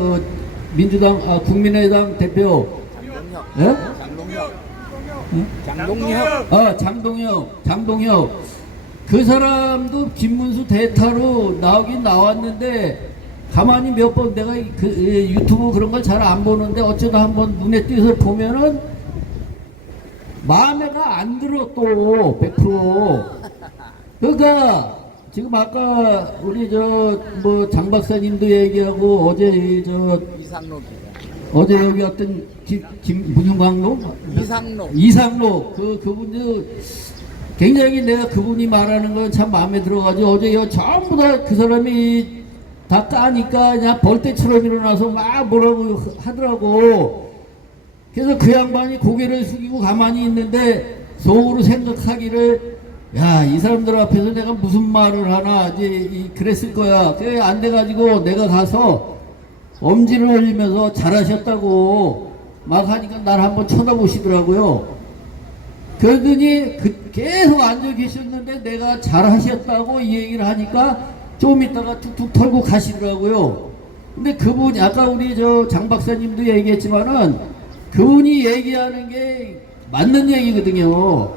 민주당, 국민의당 대표. 장동혁. 그 사람도 김문수 대타로 나오긴 나왔는데, 가만히 몇 번 내가 유튜브 그런 걸 잘 안 보는데 어쩌다 한번 눈에 띄어서 보면은 마음에가 안 들어 또 100%. 그러니까 지금 아까 우리 장 박사님도 얘기하고 어제 어제 여기 어떤 무슨 광로? 이상로. 그분도 굉장히 내가 그분이 말하는 건 참 마음에 들어가지고 어제 전부 다 그 사람이 다 까니까 그냥 벌떼처럼 일어나서 막 뭐라고 하더라고. 그래서 그 양반이 고개를 숙이고 가만히 있는데 속으로 생각하기를, 야, 이 사람들 앞에서 내가 무슨 말을 하나, 이제 그랬을 거야. 그게 안 돼가지고 내가 가서 엄지를 올리면서 잘하셨다고 막 하니까 날 한번 쳐다보시더라고요. 그러더니 계속 앉아 계셨는데 내가 잘하셨다고 이 얘기를 하니까 좀 있다가 툭툭 털고 가시더라고요. 근데 그분이, 아까 우리 저 장 박사님도 얘기했지만은 그분이 얘기하는 게 맞는 얘기거든요.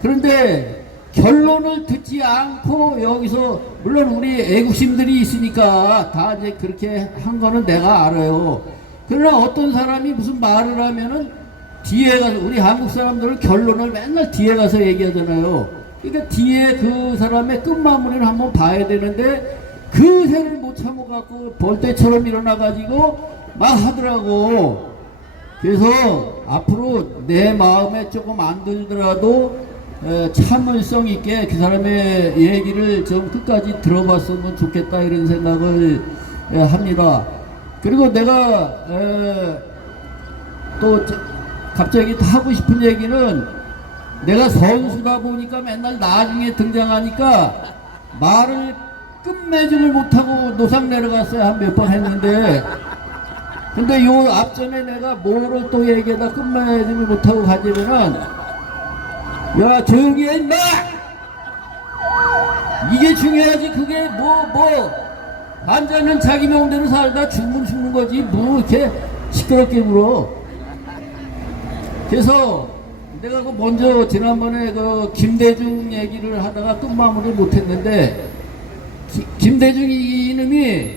그런데 결론을 듣지 않고 여기서, 물론 우리 애국심들이 있으니까 다 이제 그렇게 한 거는 내가 알아요. 그러나 어떤 사람이 무슨 말을 하면은 뒤에 가서, 우리 한국 사람들은 결론을 맨날 뒤에 가서 얘기하잖아요. 그러니까 뒤에 그 사람의 끝마무리를 한번 봐야 되는데 그 새를 못 참아갖고 벌떼처럼 일어나가지고 막 하더라고. 그래서 앞으로 내 마음에 조금 안 들더라도 참을성 있게 그 사람의 얘기를 좀 끝까지 들어봤으면 좋겠다, 이런 생각을 합니다. 그리고 내가 또 갑자기 또 하고 싶은 얘기는, 내가 선수다 보니까 맨날 나중에 등장하니까 말을 끝맺음을 못하고 노상 내려갔어요. 한 몇 번 했는데, 근데 요 앞전에 내가 뭐를 또 얘기하다 끝맺음을 못하고 가지면은, 야, 조용히 해, 임마! 이게 중요하지. 그게 환자는 자기 명대로 살다 죽는 거지. 뭐 이렇게 시끄럽게 물어. 그래서 내가 그 먼저 지난번에 그 김대중 얘기를 하다가 끝마무리 못했는데, 김대중 이놈이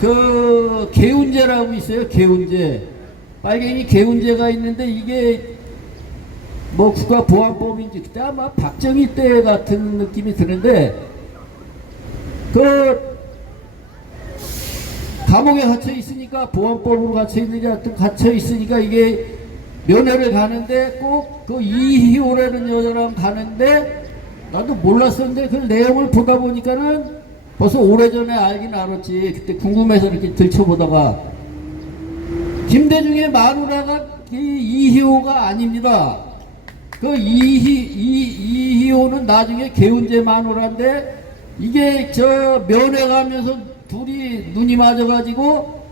그 개운제라고 있어요. 개운제, 빨갱이 개운제가 있는데, 이게 뭐 국가보안법인지 그때 아마 박정희 때 같은 느낌이 드는데, 그 감옥에 갇혀 있으니까, 보안법으로 갇혀 있는지 하여튼 갇혀 있으니까 이게 면회를 가는데 꼭 그 이희호라는 여자랑 가는데, 나도 몰랐었는데 그 내용을 보다 보니까는 벌써 오래전에 알긴 알았지. 그때 궁금해서 이렇게 들춰보다가, 김대중의 마누라가 이희호가 아닙니다. 그 이희호는 나중에 개운제 마누라인데, 이게 저 면회 가면서 둘이 눈이 맞아가지고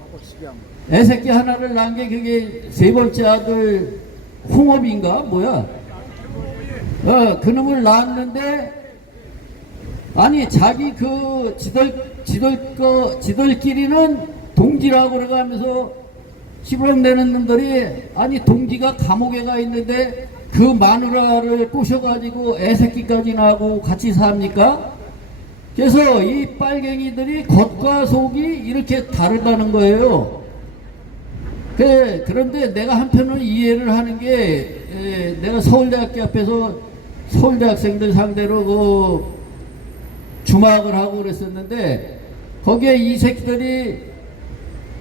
애새끼 하나를 낳은 게, 그게 세 번째 아들 홍업인가 뭐야, 그놈을 낳았는데, 아니 자기 그 지들끼리는 동지라고 그래가면서 시부름 내는 놈들이, 아니 동지가 감옥에 가 있는데 그 마누라를 꼬셔가지고 애새끼까지 낳고 같이 삽니까? 그래서 이 빨갱이들이 겉과 속이 이렇게 다르다는 거예요. 그런데 내가 한편으로 이해를 하는 게, 내가 서울대학교 앞에서 서울대학생들 상대로 그 주막을 하고 그랬었는데, 거기에 이 새끼들이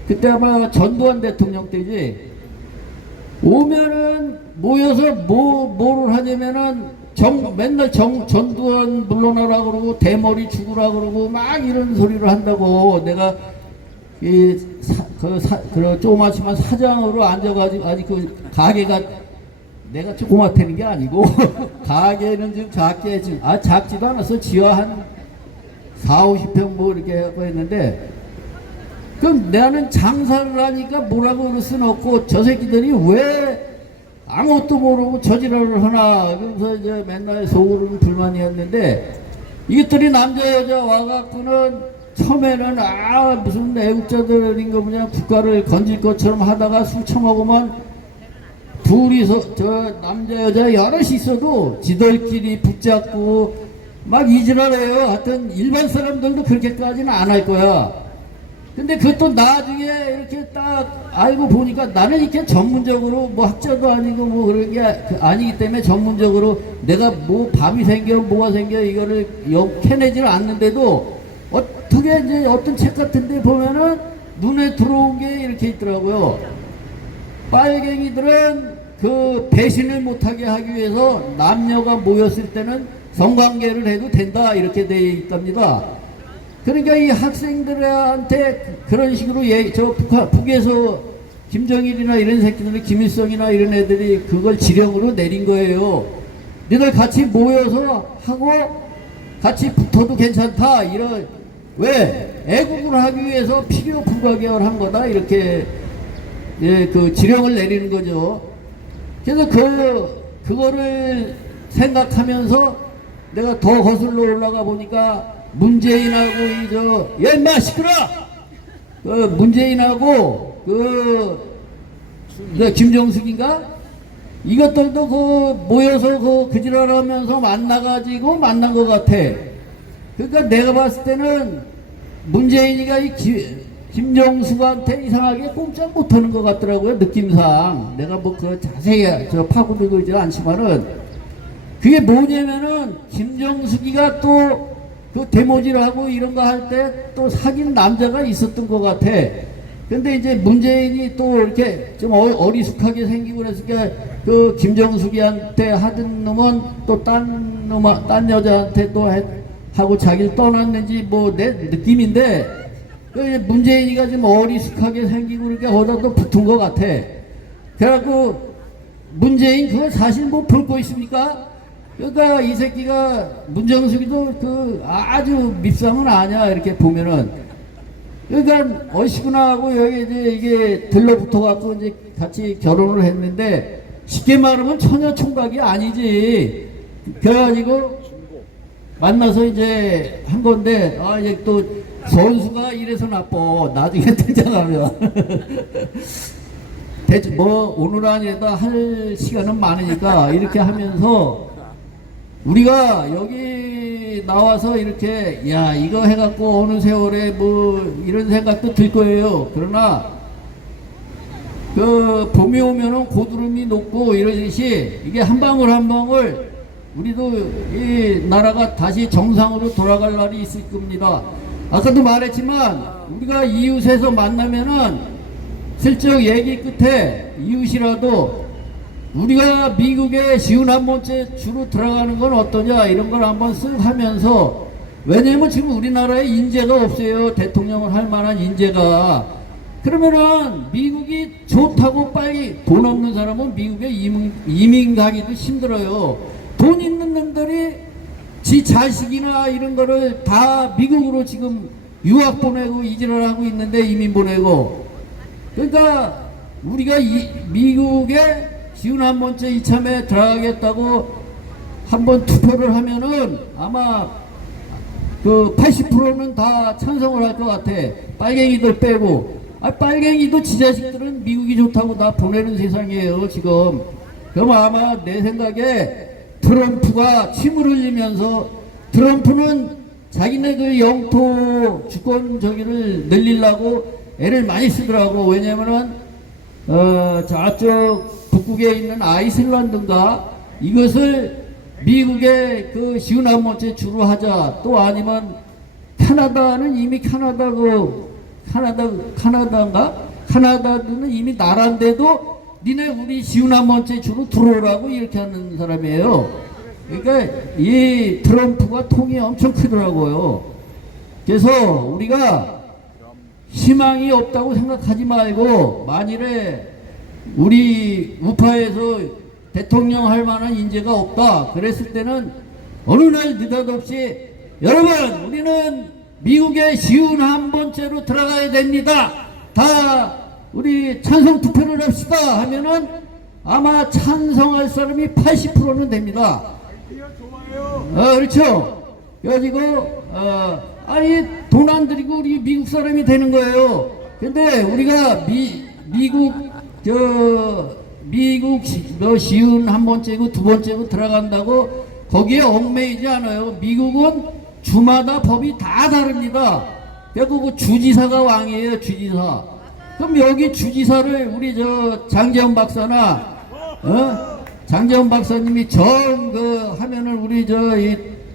그때 아마 전두환 대통령 때지, 오면은 모여서 뭐를 하냐면은 맨날 전두환 물러나라 그러고 대머리 죽으라 그러고 막 이런 소리를 한다고. 내가 그 조그맣지만 사장으로 앉아가지고, 아직 그 가게가 내가 조그맣다는 게 아니고 가게는 좀 작게, 작지도 않았어. 지하 한 40-50평 뭐 이렇게 하고 했는데, 그럼 나는 장사를 하니까 뭐라고 그럴 수는 없고, 저 새끼들이 왜 아무것도 모르고 저지랄을 하나, 그래서 이제 맨날 속으로는 불만이었는데, 이것들이 남자 여자 와갖고는 처음에는 무슨 애국자들인가 뭐냐, 국가를 건질 것처럼 하다가 술 처먹으면 둘이서, 저 남자 여자 여럿이 있어도 지들끼리 붙잡고 막 이지랄해요. 하여튼 일반 사람들도 그렇게까지는 안 할 거야. 근데 그것도 나중에 이렇게 딱 알고 보니까, 나는 이렇게 전문적으로 뭐 학자도 아니고 뭐 그런 게 아니기 때문에 전문적으로 내가 뭐 밤이 생겨 뭐가 생겨 이거를 캐내지를 않는데도, 어떻게 이제 어떤 책 같은 데 보면은 눈에 들어온 게 이렇게 있더라고요. 빨갱이들은 그 배신을 못하게 하기 위해서 남녀가 모였을 때는 성관계를 해도 된다 이렇게 돼 있답니다. 그러니까 이 학생들한테 그런 식으로 북에서 김정일이나 이런 새끼들이 김일성이나 이런 애들이 그걸 지령으로 내린 거예요. 너희들 같이 모여서 하고 같이 붙어도 괜찮다. 이런 왜 애국을 하기 위해서 필요 불가결한 거다 이렇게 그 지령을 내리는 거죠. 그래서 그거를 생각하면서 내가 더 거슬러 올라가 보니까 문재인하고 야 임마 시끄러! 문재인하고 김정숙인가? 이것들도 모여서 그 지랄하면서 만나가지고 만난 것 같아. 그러니까 내가 봤을 때는 문재인이가 이 김정숙한테 이상하게 꼼짝 못하는 것 같더라고요, 느낌상. 내가 뭐 자세히 파고들고 있지는 않지만은 그게 뭐냐면은 김정숙이가 또 그 데모질하고 이런 거 할 때 또 사귄 남자가 있었던 것 같아. 근데 이제 문재인이 또 이렇게 좀 어리숙하게 생기고 그랬으니까 그 김정숙이한테 하던 놈은 또 딴 여자한테 또 하고 자기를 떠났는지 뭐 내 느낌인데 그 문재인이가 좀 어리숙하게 생기고 그러니까 거기다 또 붙은 것 같아. 그래갖고 문재인 그거 사실 뭐 볼 거 있습니까? 그러니까 이 새끼가 문정숙이도 아주 밉상은 아니야 이렇게 보면은. 그러니까 어시구나 하고 여기 이게 들러붙어 갖고 이제 같이 결혼을 했는데 쉽게 말하면 처녀 총각이 아니지. 그래가지고 만나서 이제 한 건데 이제 또 선수가 이래서 나빠. 나중에 등장하면 뭐 오늘 아니라도 할 시간은 많으니까 이렇게 하면서 우리가 여기 나와서 이렇게 야 이거 해갖고 어느 세월에 뭐 이런 생각도 들 거예요. 그러나 그 봄이 오면은 고드름이 녹고 이러듯이 이게 한 방울 한 방울 우리도 이 나라가 다시 정상으로 돌아갈 날이 있을 겁니다. 아까도 말했지만 우리가 이웃에서 만나면은 슬쩍 얘기 끝에 이웃이라도 우리가 미국에 쉬운 한 번째 주로 들어가는 건 어떠냐 이런 걸 한번 쓱 하면서 왜냐면 지금 우리나라에 인재가 없어요. 대통령을 할 만한 인재가. 그러면은 미국이 좋다고 빨리 돈 없는 사람은 미국에 이민 가기도 힘들어요. 돈 있는 놈들이 지 자식이나 이런 거를 다 미국으로 지금 유학 보내고 이직을 하고 있는데 이민 보내고. 그러니까 우리가 미국에 쉬운 한 번째 이참에 들어가겠다고 한번 투표를 하면은 아마 그 80%는 다 찬성을 할 것 같아. 빨갱이들 빼고. 빨갱이도 지 자식들은 미국이 좋다고 다 보내는 세상이에요 지금. 그럼 아마 내 생각에 트럼프가 침을 흘리면서 트럼프는 자기네 그 영토 주권 저기를 늘리려고 애를 많이 쓰더라고. 왜냐면은 저쪽 북극에 있는 아이슬란드인가 이것을 미국의 그 쉬운 한 번째 주로 하자. 또 아니면 캐나다는 이미 캐나다는 이미 나라인데도 니네 우리 쉬운 한 번째 주로 들어오라고 이렇게 하는 사람이에요. 그러니까 이 트럼프가 통이 엄청 크더라고요. 그래서 우리가 희망이 없다고 생각하지 말고 만일에 우리 우파에서 대통령 할 만한 인재가 없다 그랬을 때는 어느 날 느닷없이 여러분 우리는 미국에 쉬운 한 번째로 들어가야 됩니다. 다 우리 찬성 투표를 합시다 하면은 아마 찬성할 사람이 80%는 됩니다. 그렇죠. 그래가지고 아니 돈 안 들이고 우리 미국 사람이 되는 거예요. 근데 우리가 미국 쉬운 한 번째고 두 번째고 들어간다고 거기에 얽매이지 않아요. 미국은 주마다 법이 다 다릅니다. 그리고 주지사가 왕이에요. 주지사. 그럼 여기 주지사를 우리 장재원 박사나 장재원 박사님이 하면은 우리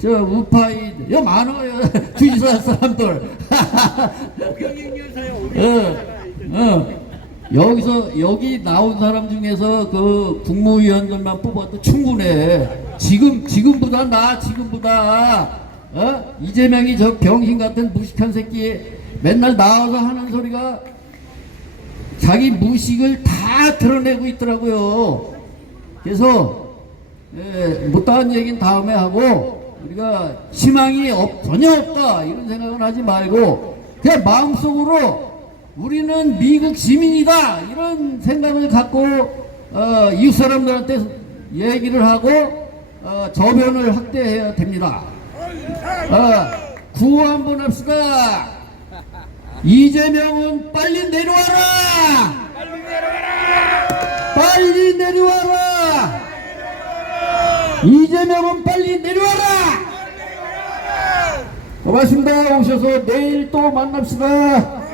우파이 많아요. 주지사 사람들. 여기 나온 사람 중에서 그 국무위원들만 뽑아도 충분해. 지금보다 이재명이 저 병신 같은 무식한 새끼 맨날 나와서 하는 소리가 자기 무식을 다 드러내고 있더라고요. 그래서 못다한 얘기는 다음에 하고 우리가 희망이 전혀 없다 이런 생각은 하지 말고 그냥 마음속으로 우리는 미국 시민이다 이런 생각을 갖고 이웃 사람들한테 얘기를 하고 저변을 확대해야 됩니다. 구호 한번 합시다. 이재명은 빨리 내려와라. 빨리 내려와라. 이재명은 빨리 내려와라. 고맙습니다. 오셔서 내일 또 만납시다.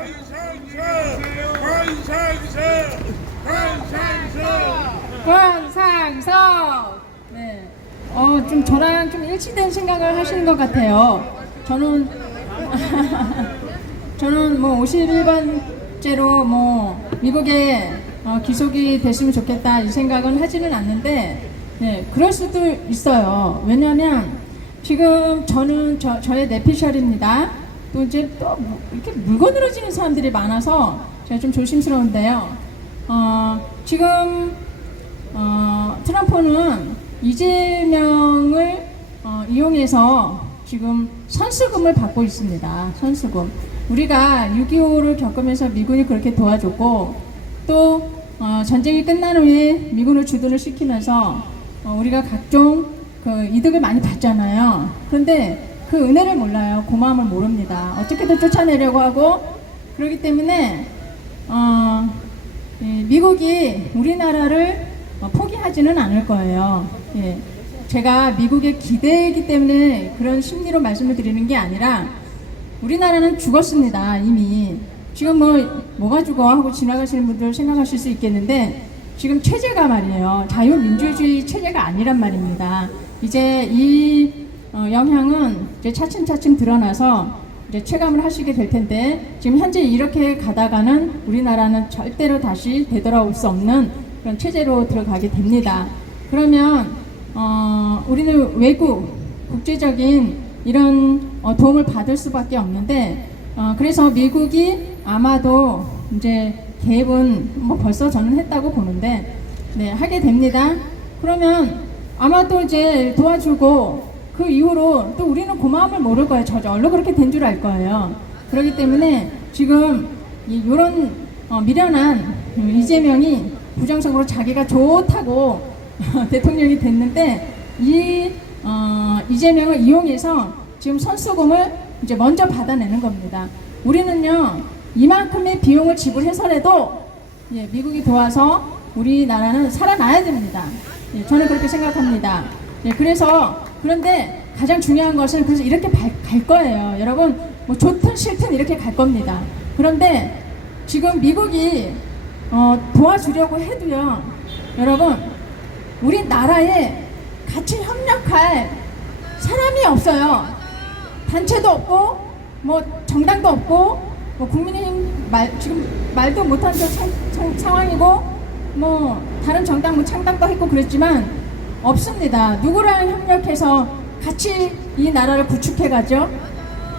권상석. 네. 좀 저랑 좀 일치된 생각을 하시는 것 같아요. 저는 뭐 51번째로 뭐 미국에 기속이 됐으면 좋겠다 이 생각은 하지는 않는데, 네, 그럴 수도 있어요. 왜냐하면 지금 저는 저의 내피셜입니다. 또 이제 또 이렇게 물건으로 지는 사람들이 많아서 제가 좀 조심스러운데요. 지금 트럼프는 이재명을 이용해서 지금 선수금을 받고 있습니다. 선수금. 우리가 6.25를 겪으면서 미군이 그렇게 도와줬고 또 전쟁이 끝난 후에 미군을 주둔을 시키면서 우리가 각종 그 이득을 많이 받잖아요. 그런데 그 은혜를 몰라요. 고마움을 모릅니다. 어떻게든 쫓아내려고 하고 그렇기 때문에 미국이 우리나라를 포기하지는 않을 거예요. 예. 제가 미국에 기대이기 때문에 그런 심리로 말씀을 드리는 게 아니라 우리나라는 죽었습니다. 이미. 지금 뭐가 죽어 하고 지나가시는 분들 생각하실 수 있겠는데 지금 체제가 말이에요. 자유민주주의 체제가 아니란 말입니다. 이제 이 영향은 이제 차츰차츰 드러나서 이제 체감을 하시게 될 텐데 지금 현재 이렇게 가다가는 우리나라는 절대로 다시 되돌아올 수 없는 그런 체제로 들어가게 됩니다. 그러면 우리는 외국 국제적인 이런 도움을 받을 수밖에 없는데 그래서 미국이 아마도 이제 개입은 뭐 벌써 저는 했다고 보는데 네, 하게 됩니다. 그러면 아마도 이제 도와주고 그 이후로 또 우리는 고마움을 모를 거예요. 저절로 그렇게 된 줄 알 거예요. 그렇기 때문에 지금 이런 미련한 이재명이 부정적으로 자기가 좋다고 대통령이 됐는데 이재명을 이용해서 지금 선수금을 이제 먼저 받아내는 겁니다. 우리는요 이만큼의 비용을 지불해서라도 미국이 도와서 우리나라는 살아나야 됩니다. 저는 그렇게 생각합니다. 그런데 가장 중요한 것은 그래서 이렇게 갈 거예요. 여러분 뭐 좋든 싫든 이렇게 갈 겁니다. 그런데 지금 미국이 도와주려고 해도요, 여러분 우리나라에 같이 협력할 사람이 없어요. 단체도 없고 뭐 정당도 없고 뭐 국민의힘 지금 말도 못한 상황이고 뭐 다른 정당 뭐 창당도 했고 그랬지만 없습니다. 누구랑 협력해서 같이 이 나라를 구축해가죠?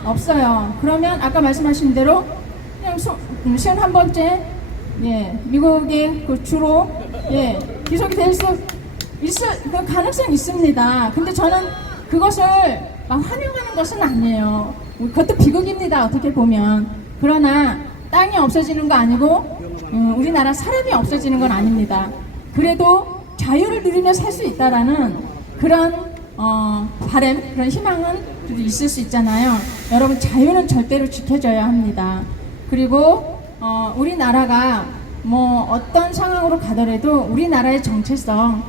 없어요. 그러면 아까 말씀하신 대로 그냥 51번째 미국의 그 주로 기속이 될 수 있을 그 가능성이 있습니다. 근데 저는 그것을 막 환영하는 것은 아니에요. 그것도 비극입니다. 어떻게 보면. 그러나 땅이 없어지는 거 아니고 우리나라 사람이 없어지는 건 아닙니다. 그래도 자유를 누리며 살 수 있다라는 그런 바람, 그런 희망은 그래도 있을 수 있잖아요. 여러분 자유는 절대로 지켜져야 합니다. 그리고 우리나라가 뭐 어떤 상황으로 가더라도 우리나라의 정체성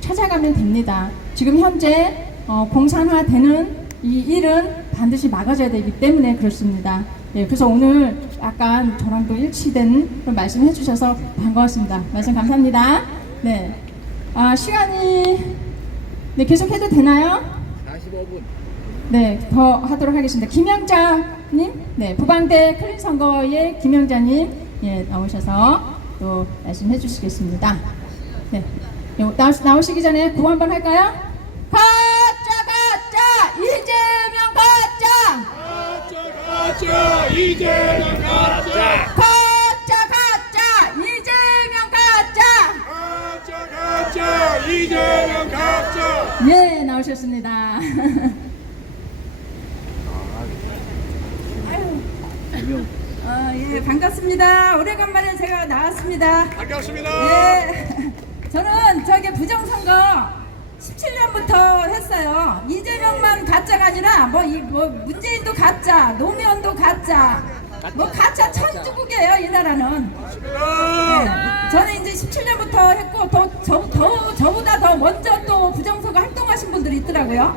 찾아가면 됩니다. 지금 현재 공산화되는 이 일은 반드시 막아줘야 되기 때문에 그렇습니다. 그래서 오늘 약간 저랑 또 일치된 그런 말씀 해주셔서 반가웠습니다. 말씀 감사합니다. 네, 시간이 계속해도 되나요? 45분. 네, 더 하도록 하겠습니다. 김영자님, 부방대 클린 선거의 김영자님, 예, 나오셔서 또 말씀해 주시겠습니다. 네. 나오시기 전에 구호 한번 할까요? 가짜 가짜 이재명 가짜 이재명 가짜 가짜 가짜 이재명 가짜 이재명 가짜 네, 나오셨습니다. 아유, 예, 반갑습니다. 오래간만에 제가 나왔습니다. 반갑습니다. 예, 저는 저기 부정선거 17년부터 했어요. 이재명만 가짜가 아니라 뭐 문재인도 가짜, 노무현도 가짜, 뭐 가짜 천주국이에요, 이 나라는. 예, 저는 이제 17년부터 했고 저보다 더 먼저 또 부정선거 활동하신 분들이 있더라고요.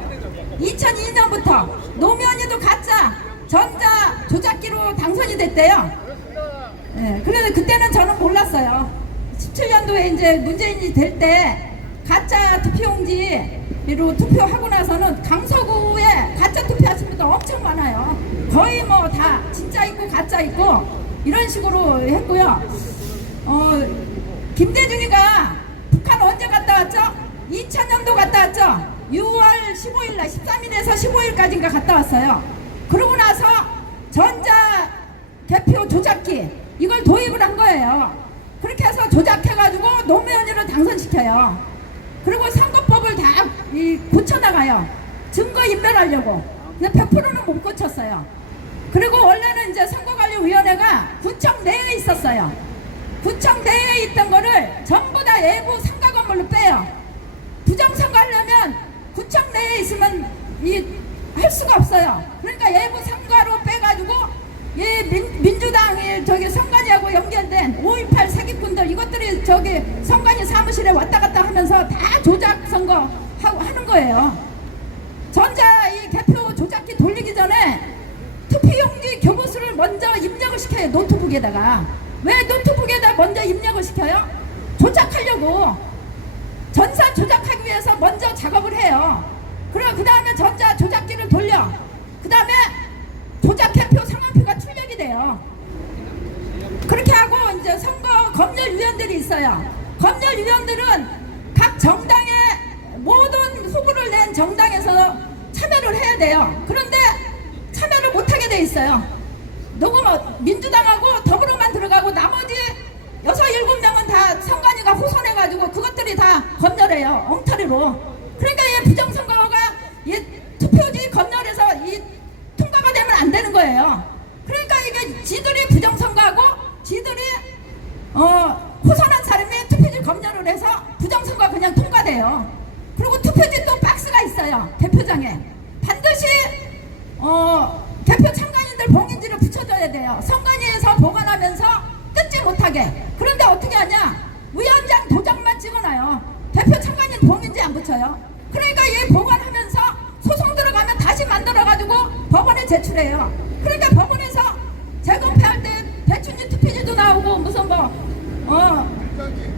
2002년부터 노무현이도 가짜 전자 조작기로 당선이 됐대요. 예, 그런데 그때는 저는 몰랐어요. 17년도에 이제 문재인이 될 때 가짜 투표용지로 투표하고 나서는 강서구에 가짜 투표하신 분들 엄청 많아요. 거의 뭐 다 진짜 있고 가짜 있고 이런 식으로 했고요. 김대중이가 북한 언제 갔다 왔죠? 2000년도 갔다 왔죠? 6월 15일날 13일에서 15일까지인가 갔다 왔어요. 그러고 나서 전자 개표 조작기 이걸 도입을 한 거예요. 그렇게 해서 조작해가지고 노무현이를 당선시켜요. 그리고 선거법을 다 고쳐나가요. 증거 인멸하려고. 근데 100%는 못 고쳤어요. 그리고 원래는 이제 선거관리위원회가 구청 내에 있었어요. 구청 내에 있던 거를 전부 다 외부 상가 건물로 빼요. 부정선거 하려면 구청 내에 있으면 할 수가 없어요. 그러니까 외부 상가로 빼가지고 민주당이 저기 선관위하고 연결된 5.18 사기꾼들 이것들이 저기 선관위 사무실에 왔다 갔다 하면서 다 조작 선거 하는 거예요. 전자 이 개표 조작기 돌리기 전에 투표용지 교부수를 먼저 입력을 시켜요. 노트북에다가. 왜 노트북에다 먼저 입력을 시켜요? 조작하려고. 전산 조작하기 위해서 먼저 작업을 해요. 그리고 그 다음에 전자 조작기를 돌려. 그 다음에 조작 개표 상황표가 출력이 돼요. 그렇게 하고 이제 선거 검열위원들이 있어요. 검열위원들은 각 정당의 모든 후보를 낸 정당에서 참여를 해야 돼요. 그런데 참여를 못하게 돼 있어요. 누구 민주당하고 더불어만 들어가고 나머지 6, 7명은 다 선관위가 호선해가지고 그것들이 다 검열해요. 엉터리로. 그러니까 이 부정선거가 이 투표지 검열해서 통과가 되면 안 되는 거예요. 그러니까 이게 지들이 부정선거하고 지들이 호선한 사람이 투표지 검열을 해서 부정선거가 그냥 통과돼요. 그리고 투표지 또 박스가 있어요. 개표장에. 반드시 개표 참관인들 봉인지를 붙여줘야 돼요. 선관위에서 보관하면서 뜯지 못하게. 그런데 어떻게 하냐? 위원장 도장만 찍어놔요. 개표 참관인 봉인지 안 붙여요. 그러니까 얘 보관하면서 소송 들어가면 다시 만들어가지고 법원에 제출해요. 그러니까 법원에서 재검표할 때 배춘지 투표지도 나오고 무슨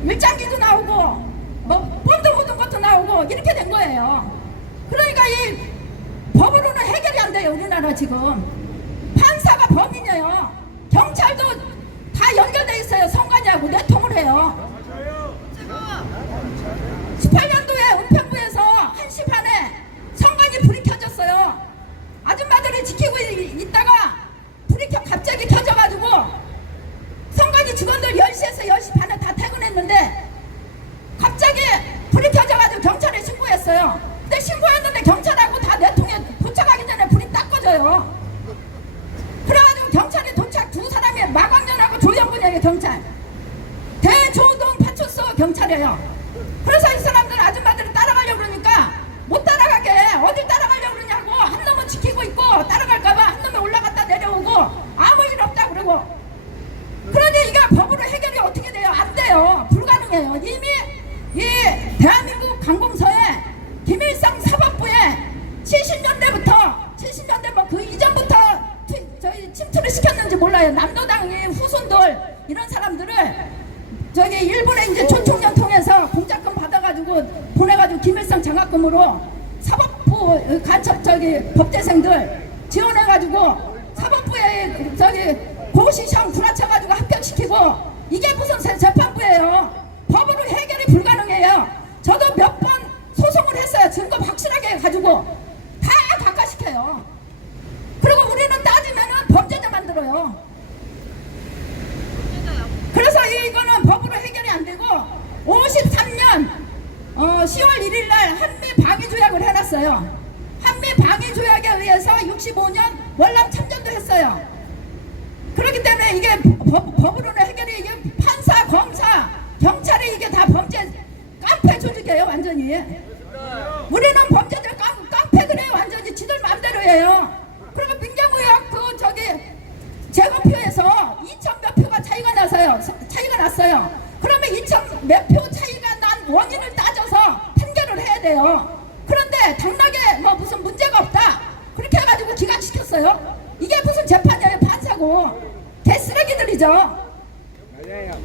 일장기도 나오고 본드 묻은 것도 나오고 이렇게 된 거예요. 그러니까 이 법으로는 해결이 안 돼요. 우리나라 지금. 판사가 범인이에요. 경찰도 다 연결돼 있어요. 선관위하고 내통을 해요. 18년도에 은평구에서 1시 반에 선관위 불이 켜졌어요. 아줌마들이 지키고 있다가 불이 갑자기 켜져가지고 선관위 직원들 10시에서 10시 반에 다 퇴근했는데 갑자기 불이 켜져가지고 경찰에 신고했어요. 근데 신고했는데 경찰하고 다 내통에 도착하기 전에 불이 딱 꺼져요. 그래가지고 경찰이 도착 두 사람이 마광년하고 조영군이에요. 경찰 대조동 파출소 경찰이에요. 그래서 이 사람들 아줌마들이 따라가려고 그러니까 못 따라가게. 어딜 따라가려고 그러냐고. 한 놈은 지키고 있고 따라갈까봐 한 놈이 올라갔다 내려오고 아무 일 없다 그러고. 그러니 이게 법으로 해결이 어떻게 돼요? 안 돼요. 불가능해요. 이미 이 대한민국 강공서에 김일성 사법부에 70년대 뭐 그 이전부터 저희 침투를 시켰는지 몰라요. 남도당의 후손들 이런 사람들을 저기 일본에 이제 조총련 통해서 공작금 받아가지고 보내가지고 김일성 장학금으로 사법부 간첩 법대생들 지원해가지고 사법부에 저기 고시시험 구라쳐가지고 합격 발전시키고 이게 무슨 재판부예요. 법으로 해결이 불가능해요. 저도 몇 번 소송을 했어요. 증거 확실하게 가지고 다 각하시켜요. 그리고 우리는 따지면은 범죄자 만들어요. 그래서 이거는 법으로 해결이 안 되고 53년 10월 1일 날 한미 방위 조약을 해놨어요. 한미 방위 조약에 의해서 65년 월남 참전도 했어요. 그렇기 때문에 이게 법으로는 해결이, 이게 판사, 검사, 경찰이 이게 다 범죄 깡패 조직이에요, 완전히. 우리는 범죄들 깡패들이에요, 완전히. 지들 마음대로예요. 그리고 민경우역 재검표에서 2천 몇 표가 차이가 났어요. 그러면 2천 몇 표 차이가 난 원인을 따져서 판결을 해야 돼요. 그런데 당락에 뭐 무슨 문제가 없다 그렇게 해가지고 기각시켰어요. 이게 무슨 재판이에요? 판사고 개쓰레기들이죠.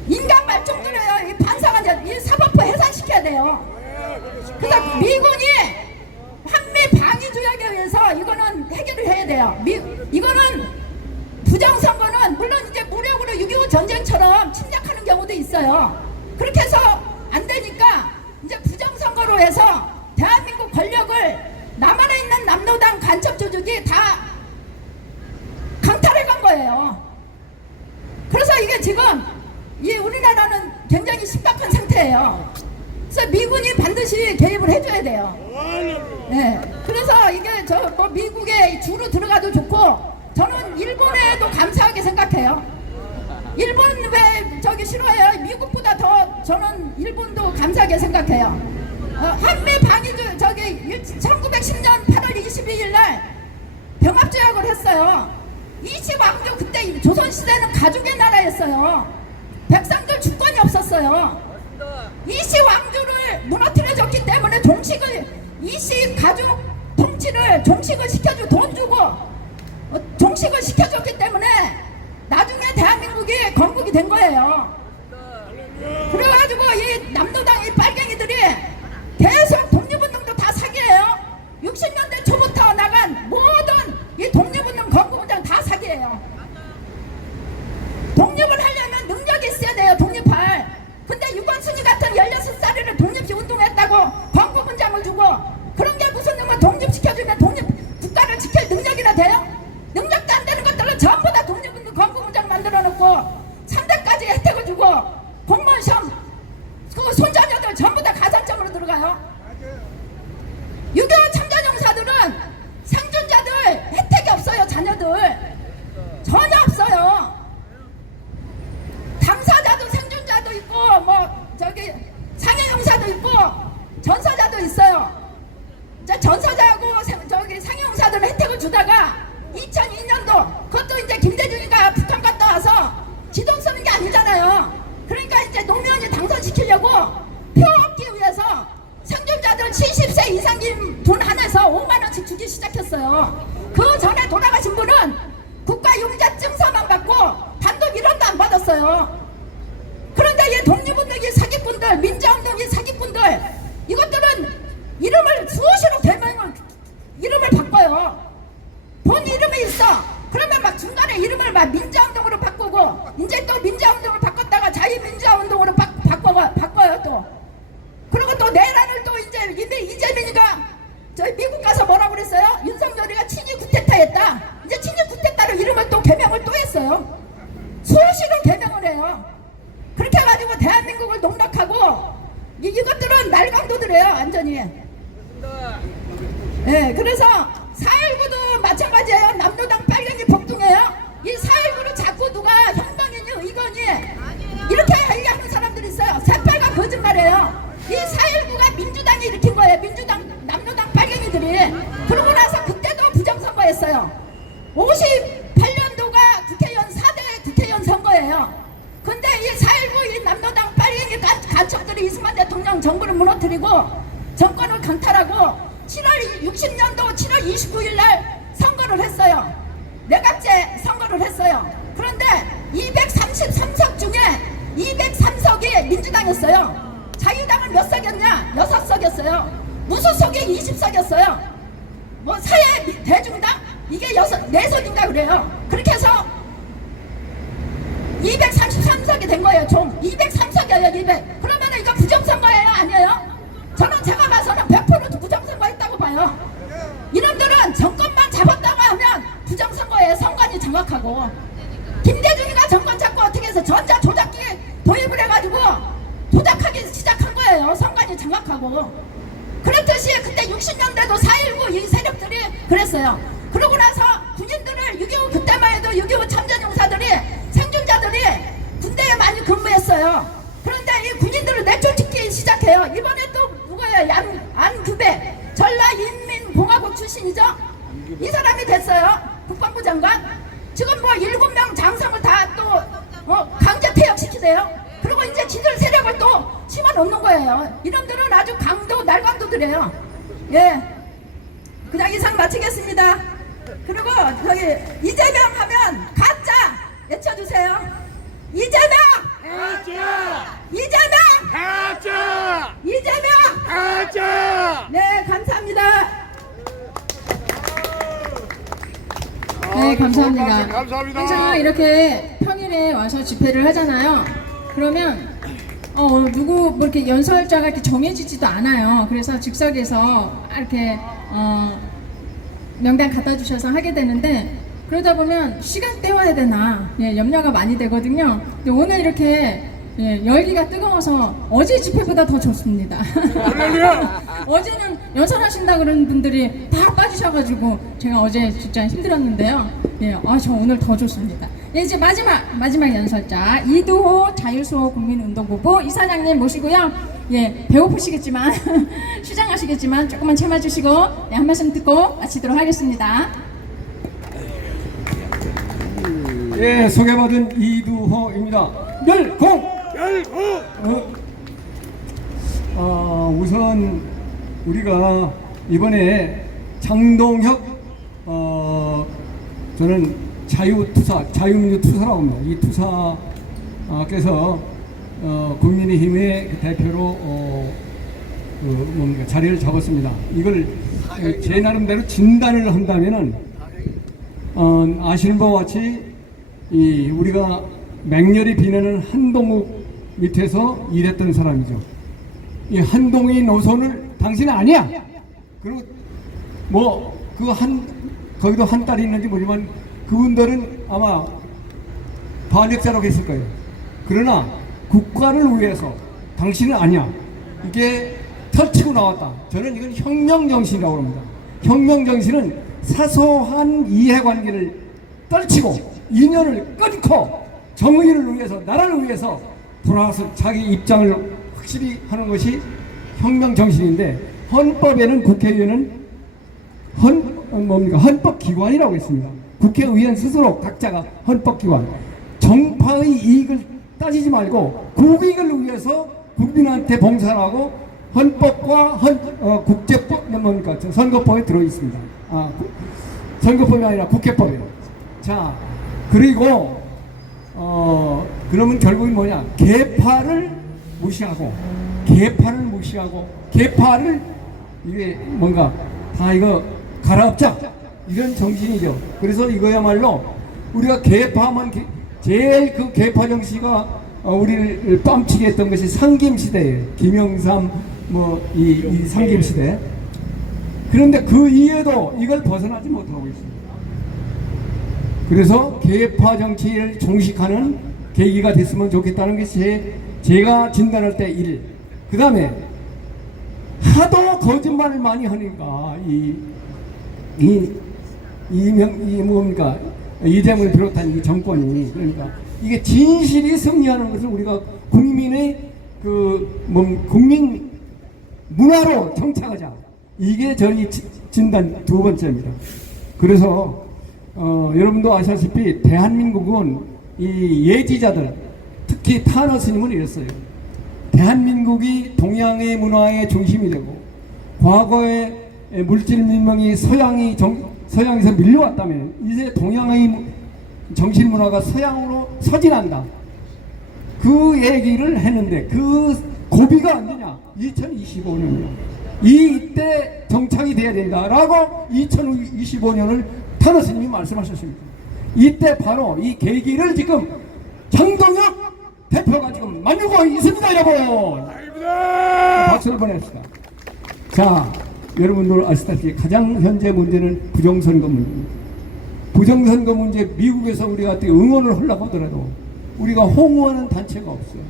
인간 말종들이에요. 이 판사가 이 사법부 해산시켜야 돼요. 그래서 미군이 한미 방위 조약에 의해서 이거는 해결을 해야 돼요. 이거는 부정선거는 물론 이제 무력으로 6.25 전쟁처럼 침략하는 경우도 있어요. 그렇게 해서 안 되니까 이제 부정선거로 해서 대한민국 권력을 남한에 있는 남노당 간첩 조직이 다 강탈해 간 거예요. 그래서 이게 지금 이 우리나라는 굉장히 심각한 상태예요. 그래서 미군이 반드시 개입을 해줘야 돼요. 네. 그래서 이게 뭐 미국에 주로 들어가도 좋고, 저는 일본에도 감사하게 생각해요. 일본 왜 싫어해요? 미국보다 더 저는 일본도 감사하게 생각해요. 한미 방위조 1910년 8월 22일 날 병합조약을 했어요. 이시왕조, 그때 조선시대는 가족의 나라였어요. 백성들 주권이 없었어요. 이시왕조를 무너뜨려줬기 때문에 이시 가족 통치를 종식을 시켜주고 돈 주고 종식을 시켜줬기 때문에 나중에 대한민국이 건국이 된 거예요. 그래가지고 이 남노당 이 빨갱이들이 계속 독립운동도 다 사기예요. 60년대 초부터 나간 모든 이 독립운동 건국운동 다 사기예요. 독립을 하려면 능력이 있어야 돼요. 독립할. 근데 유관순이 같은 16살이를 독립시 운동했다고 건국훈장을 주고, 그런 게 무슨 놈을 독립시켜주면 국가를 지킬 능력이나 돼요? 능력도 안 되는 것들은 전부 다 독립운동 건국훈장 만들어 놓고 3대까지 혜택을 주고 공무원 시험 그 손자녀들 전부 다 가산점으로 들어가요. 6.25 참전용사들은 생존자들 혜택이 없어요. 자녀들 전혀 없어요. 당사자도 생존자도 있고 상해용사도 있고 전사자도 있어요. 전사자하고 상해용사들은 혜택을 주다가 2002년도 그것도 이제 김대중이가 북한 갔다 와서 지도 쓰는 게 아니잖아요. 그러니까 이제 노무현이 당선시키려고 표 얻기 위해서 생존자들 70세 이상인 돈 한해서 5만 원씩 주기 시작했어요. 그 전에 돌아가신 분은 국가용자 증서만 받고 단독 1원도 안 받았어요. 그런데 이 독립운동이 사기꾼들, 민주운동이 사기꾼들, 이것들은 이름을 수시로 이름을 바꿔요. 본 이름이 있어. 그러면 막 중간에 이름을 막 민주운동으로 바꾸고, 이제 또 민주운동을 바꿨다가 자유민주운동으로 바꿔요 또. 그리고 또 내란을 또 이재민이가 저희 미국 가서 뭐라고 그랬어요? 윤석열이가 친일 쿠데타 했다. 이제 친일 쿠데타로 이름을 또 개명을 또 했어요. 수시로 개명을 해요. 그렇게 해가지고 대한민국을 농락하고, 이것들은 날강도들이에요, 완전히. 네, 그래서 4.19도 마찬가지예요. 남노당 빨갱이 복둥이에요. 이 4.19를 자꾸 누가 현명이니 의건이 이렇게 얘기하는 사람들이 있어요. 새빨간 거짓말이에요. 이 4.19가 민주당이 일으킨 거예요. 남노당 빨갱이들이. 그러고 나서 그때도 부정선거했어요. 58년도가 국회의원 4대 국회의원 선거예요. 근데 이 4.19 이 남노당 빨갱이 간첩들이 이승만 대통령 정부를 무너뜨리고 정권을 강탈하고 60년도 7월 29일 날 선거를 했어요. 내각제 선거를 했어요. 그런데 233석 중에 203석이 민주당이었어요. 자유당은 몇 석이었냐? 6석이었어요. 무소속이 20석이었어요. 뭐 사회 대중당? 이게 4석인가 그래요. 그렇게 해서 233석이 된 거예요. 총 203석이에요. 200. 그러면 이거 부정선거예요? 아니에요? 저는 제가 봐서는 100% 부정선거 했다고 봐요. 이놈들은 정권만 잡았다고 하면 부정선거예요. 선관위 정확하고. 김대중이가 정권 잡고 어떻게 해서 전자 조작기 도입을 해가지고 조작하기 시작한 거예요. 선관위 정확하고. 그렇듯이 그때 60년대도 4.19 이 세력들이 그랬어요. 그러고 나서 군인들을 6.25 그때만 해도 6.25 참전용사들이 생존자들이 군대에 많이 근무했어요. 그런데 이 군인들을 내쫓기 시작해요. 이번에 또 누구예요? 안규배 전라인민공화국 출신이죠. 이 사람이 됐어요. 국방부 장관. 지금 뭐 7명 장성을 다 또 강제 퇴역시키대요. 그리고 이제 지들 세력을 또 심어놓는 거예요. 이놈들은 아주 강도 날강도들이에요. 예, 그냥 이상 마치겠습니다. 그리고 저기 이재명 하면 가짜 외쳐주세요. 이재명! 가짜! 이재명! 가짜! 이재명! 가짜! 네, 감사합니다. 네, 감사합니다. 감사합니다. 항상 이렇게 평일에 와서 집회를 하잖아요. 그러면 누구 뭐 이렇게 연설자가 이렇게 정해지지도 않아요. 그래서 즉석에서 이렇게 명단 갖다 주셔서 하게 되는데, 그러다 보면 시간 때워야 되나 염려가 많이 되거든요. 근데 오늘 이렇게 열기가 뜨거워서 어제 집회보다 더 좋습니다. 어제는 연설하신다 그런 분들이 다 빠지셔가지고 제가 어제 진짜 힘들었는데요. 저 오늘 더 좋습니다. 이제 마지막 연설자 이두호 자유수호 국민운동본부 이사장님 모시고요. 배고프시겠지만 시장하시겠지만 조금만 참아주시고 한 말씀 듣고 마치도록 하겠습니다. 소개받은 이두호입니다. 열공! 우선 우리가 이번에 장동혁 저는 자유민주투사라고 합니다. 이 투사께서 국민의힘의 대표로 자리를 잡았습니다. 이걸 제 나름대로 진단을 한다면은 아시는 바와 같이 우리가 맹렬히 비난하는 한동욱 밑에서 일했던 사람이죠. 이 한동희 노선을 당신은 아니야. 그리고 거기도 한 딸이 있는지 모르지만 그분들은 아마 반역자라고 했을 거예요. 그러나 국가를 위해서 당신은 아니야. 이게 터치고 나왔다. 저는 이건 혁명정신이라고 합니다. 혁명정신은 사소한 이해관계를 떨치고 인연을 끊고 정의를 위해서, 나라를 위해서 돌아와서 자기 입장을 확실히 하는 것이 혁명정신인데, 헌법에는 국회의원은 헌법기관이라고 했습니다. 국회의원 스스로 각자가 헌법기관. 정파의 이익을 따지지 말고 국익을 위해서 국민한테 봉사를 하고 헌법과 국제법, 선거법에 들어있습니다. 선거법이 아니라 국회법이에요. 자, 그리고 그러면 결국은 뭐냐? 계파를 무시하고 계파를 이게 뭔가 다 이거 갈아엎자, 이런 정신이죠. 그래서 이거야말로 우리가 계파만 제일 그 계파 정치가 우리를 뺨치게 했던 것이 상김시대예요. 김영삼 이 상김시대. 그런데 그 이후에도 이걸 벗어나지 못하고 있습니다. 그래서 계파 정치를 종식하는 계기가 됐으면 좋겠다는 것이 제가 진단할 때 일. 그 다음에 하도 거짓말을 많이 하니까 이재명을 비롯한 이 정권이, 그러니까 이게 진실이 승리하는 것을 우리가 국민의 국민 문화로 정착하자. 이게 저희 진단 두 번째입니다. 그래서 여러분도 아시다시피 대한민국은 이 예지자들, 특히 타너 스님은 이랬어요. 대한민국이 동양의 문화의 중심이 되고 과거에 물질 민명이 서양에서 밀려왔다면 이제 동양의 정신 문화가 서양으로 서진한다. 그 얘기를 했는데 그 고비가 언제냐? 2025년이요. 이때 정착이 돼야 된다라고 2025년을 타너 스님이 말씀하셨습니다. 이때 바로 이 계기를 지금 장동혁 대표가 지금 만들고 있습니다, 여러분. 박수를 보냅시다. 자, 여러분들 아시다시피 가장 현재 문제는 부정선거 문제입니다. 부정선거 문제, 미국에서 우리가 응원을 하려고 하더라도 우리가 홍보하는 단체가 없어요.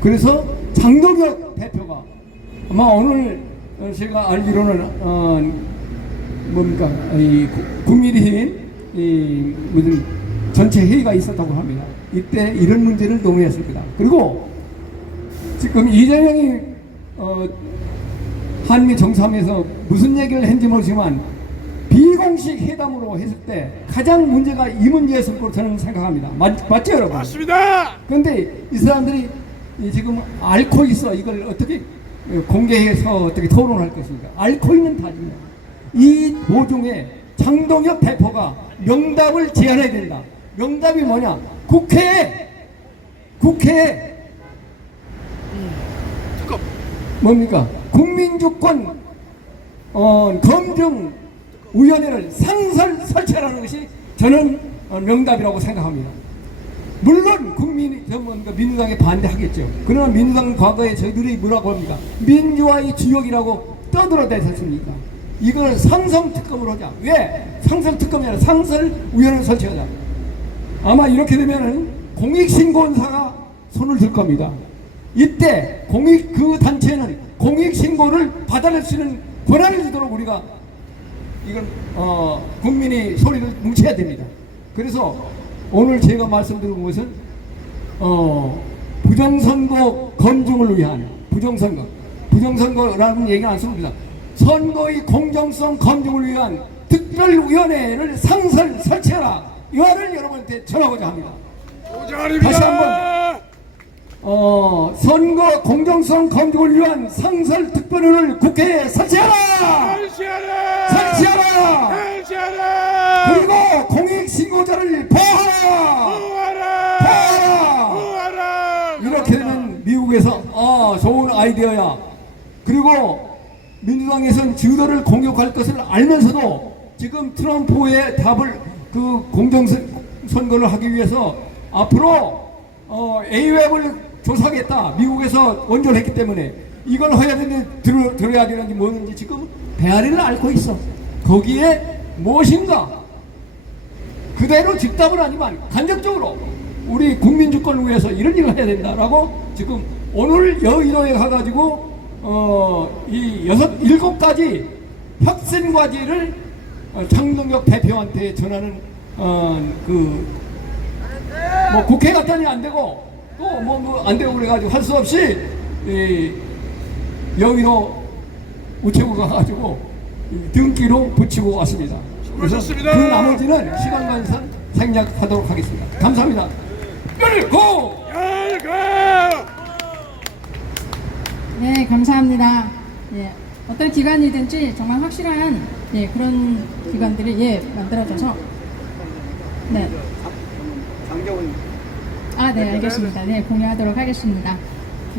그래서 장동혁 대표가 아마 오늘 제가 알기로는 뭡니까 이 국민의힘 이 무슨 전체 회의가 있었다고 합니다. 이때 이런 문제를 논의했습니다. 그리고 지금 이재명이 한미 정상에서 무슨 얘기를 했는지 모르지만 비공식 회담으로 했을 때 가장 문제가 이 문제였을 거로 저는 생각합니다. 맞죠, 여러분? 맞습니다. 그런데 이 사람들이 지금 앓고 있어. 이걸 어떻게 공개해서 어떻게 토론할 것인가? 앓고 있는 타입니다. 이 도중에 장동혁 대표가 명답을 제안해야 된다. 명답이 뭐냐? 국회에 뭡니까? 국민주권 검증위원회를 설치하라는 것이 저는 명답이라고 생각합니다. 물론 민주당에 반대하겠죠. 그러나 민주당 과거에 저희들이 뭐라고 합니까? 민주화의 주역이라고 떠들어대셨습니까? 이걸 상설특검으로 하자. 왜? 상설특검이 아니라 상설위원회를 설치하자. 아마 이렇게 되면은 공익신고원사가 손을 들 겁니다. 이때 그 단체는 공익신고를 받아낼 수 있는 권한을 주도록 우리가 이건 국민이 소리를 뭉쳐야 됩니다. 그래서 오늘 제가 말씀드린 것은 부정선거 검증을 위한 부정선거라는 얘기는 안 씁니다. 선거의 공정성 검증을 위한 특별위원회를 설치하라. 이 말을 여러분한테 전하고자 합니다. 다시 한번 선거 공정성 검증을 위한 상설특별위를 국회에 설치하라. 그리고 공익신고자를 보호하라. 이렇게 되면 미국에서 좋은 아이디어야. 그리고 민주당에서는 주도를 공격할 것을 알면서도 지금 트럼프의 답을 그 공정선거를 하기 위해서 앞으로 A웹을 조사하겠다. 미국에서 원조를 했기 때문에 이걸 해야 되는데 들어야 되는지 뭐는지 지금 배아리를 앓고 있어. 거기에 무엇인가 그대로 직답은 아니지만 간접적으로 우리 국민주권을 위해서 이런 일을 해야 된다라고 지금 오늘 여의도에 가가지고 이 7가지 혁신과제를 장동혁 대표한테 전하는 뭐 국회 갔더니 안 되고 또 뭐 안 되고 그래가지고 할 수 없이 여의도 우체국 가가지고 등기로 붙이고 왔습니다. 그래서 그 나머지는 시간 관계상 생략하도록 하겠습니다. 감사합니다. 열고! 네, 감사합니다. 예, 어떤 기관이든지 정말 확실한 그런 기관들이 만들어져서 네. 네, 알겠습니다. 네, 공유하도록 하겠습니다.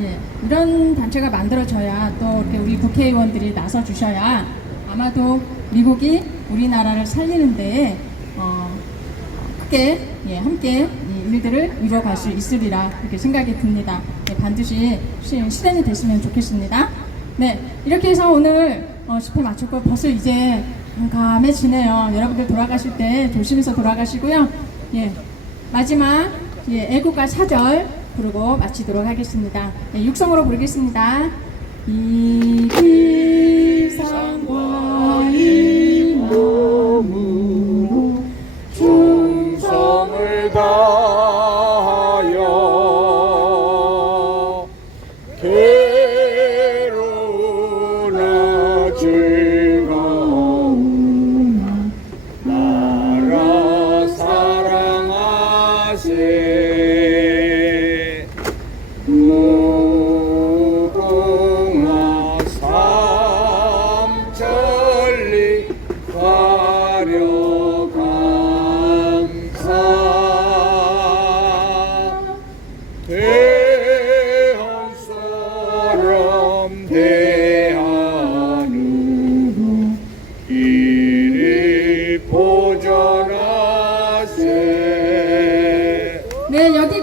예, 이런 단체가 만들어져야 또 이렇게 우리 국회의원들이 나서 주셔야 아마도 미국이 우리나라를 살리는 데에 크게 함께 이 일들을 이루어갈 수 있으리라 이렇게 생각이 듭니다. 네, 반드시 실현이 됐으면 좋겠습니다. 네, 이렇게 해서 오늘 집회 마쳤고 벌써 이제 깜깜해지네요. 여러분들 돌아가실 때 조심해서 돌아가시고요. 예, 마지막 애국가 4절 부르고 마치도록 하겠습니다. 육성으로 부르겠습니다. 이 기상과 이 몸으로 충성을 다하여 괴로우나 즐거우나 나라 사랑하세 무궁화 삼천리 가려 감사 대한사람 대한으로 이리 보전하세. 네, 여기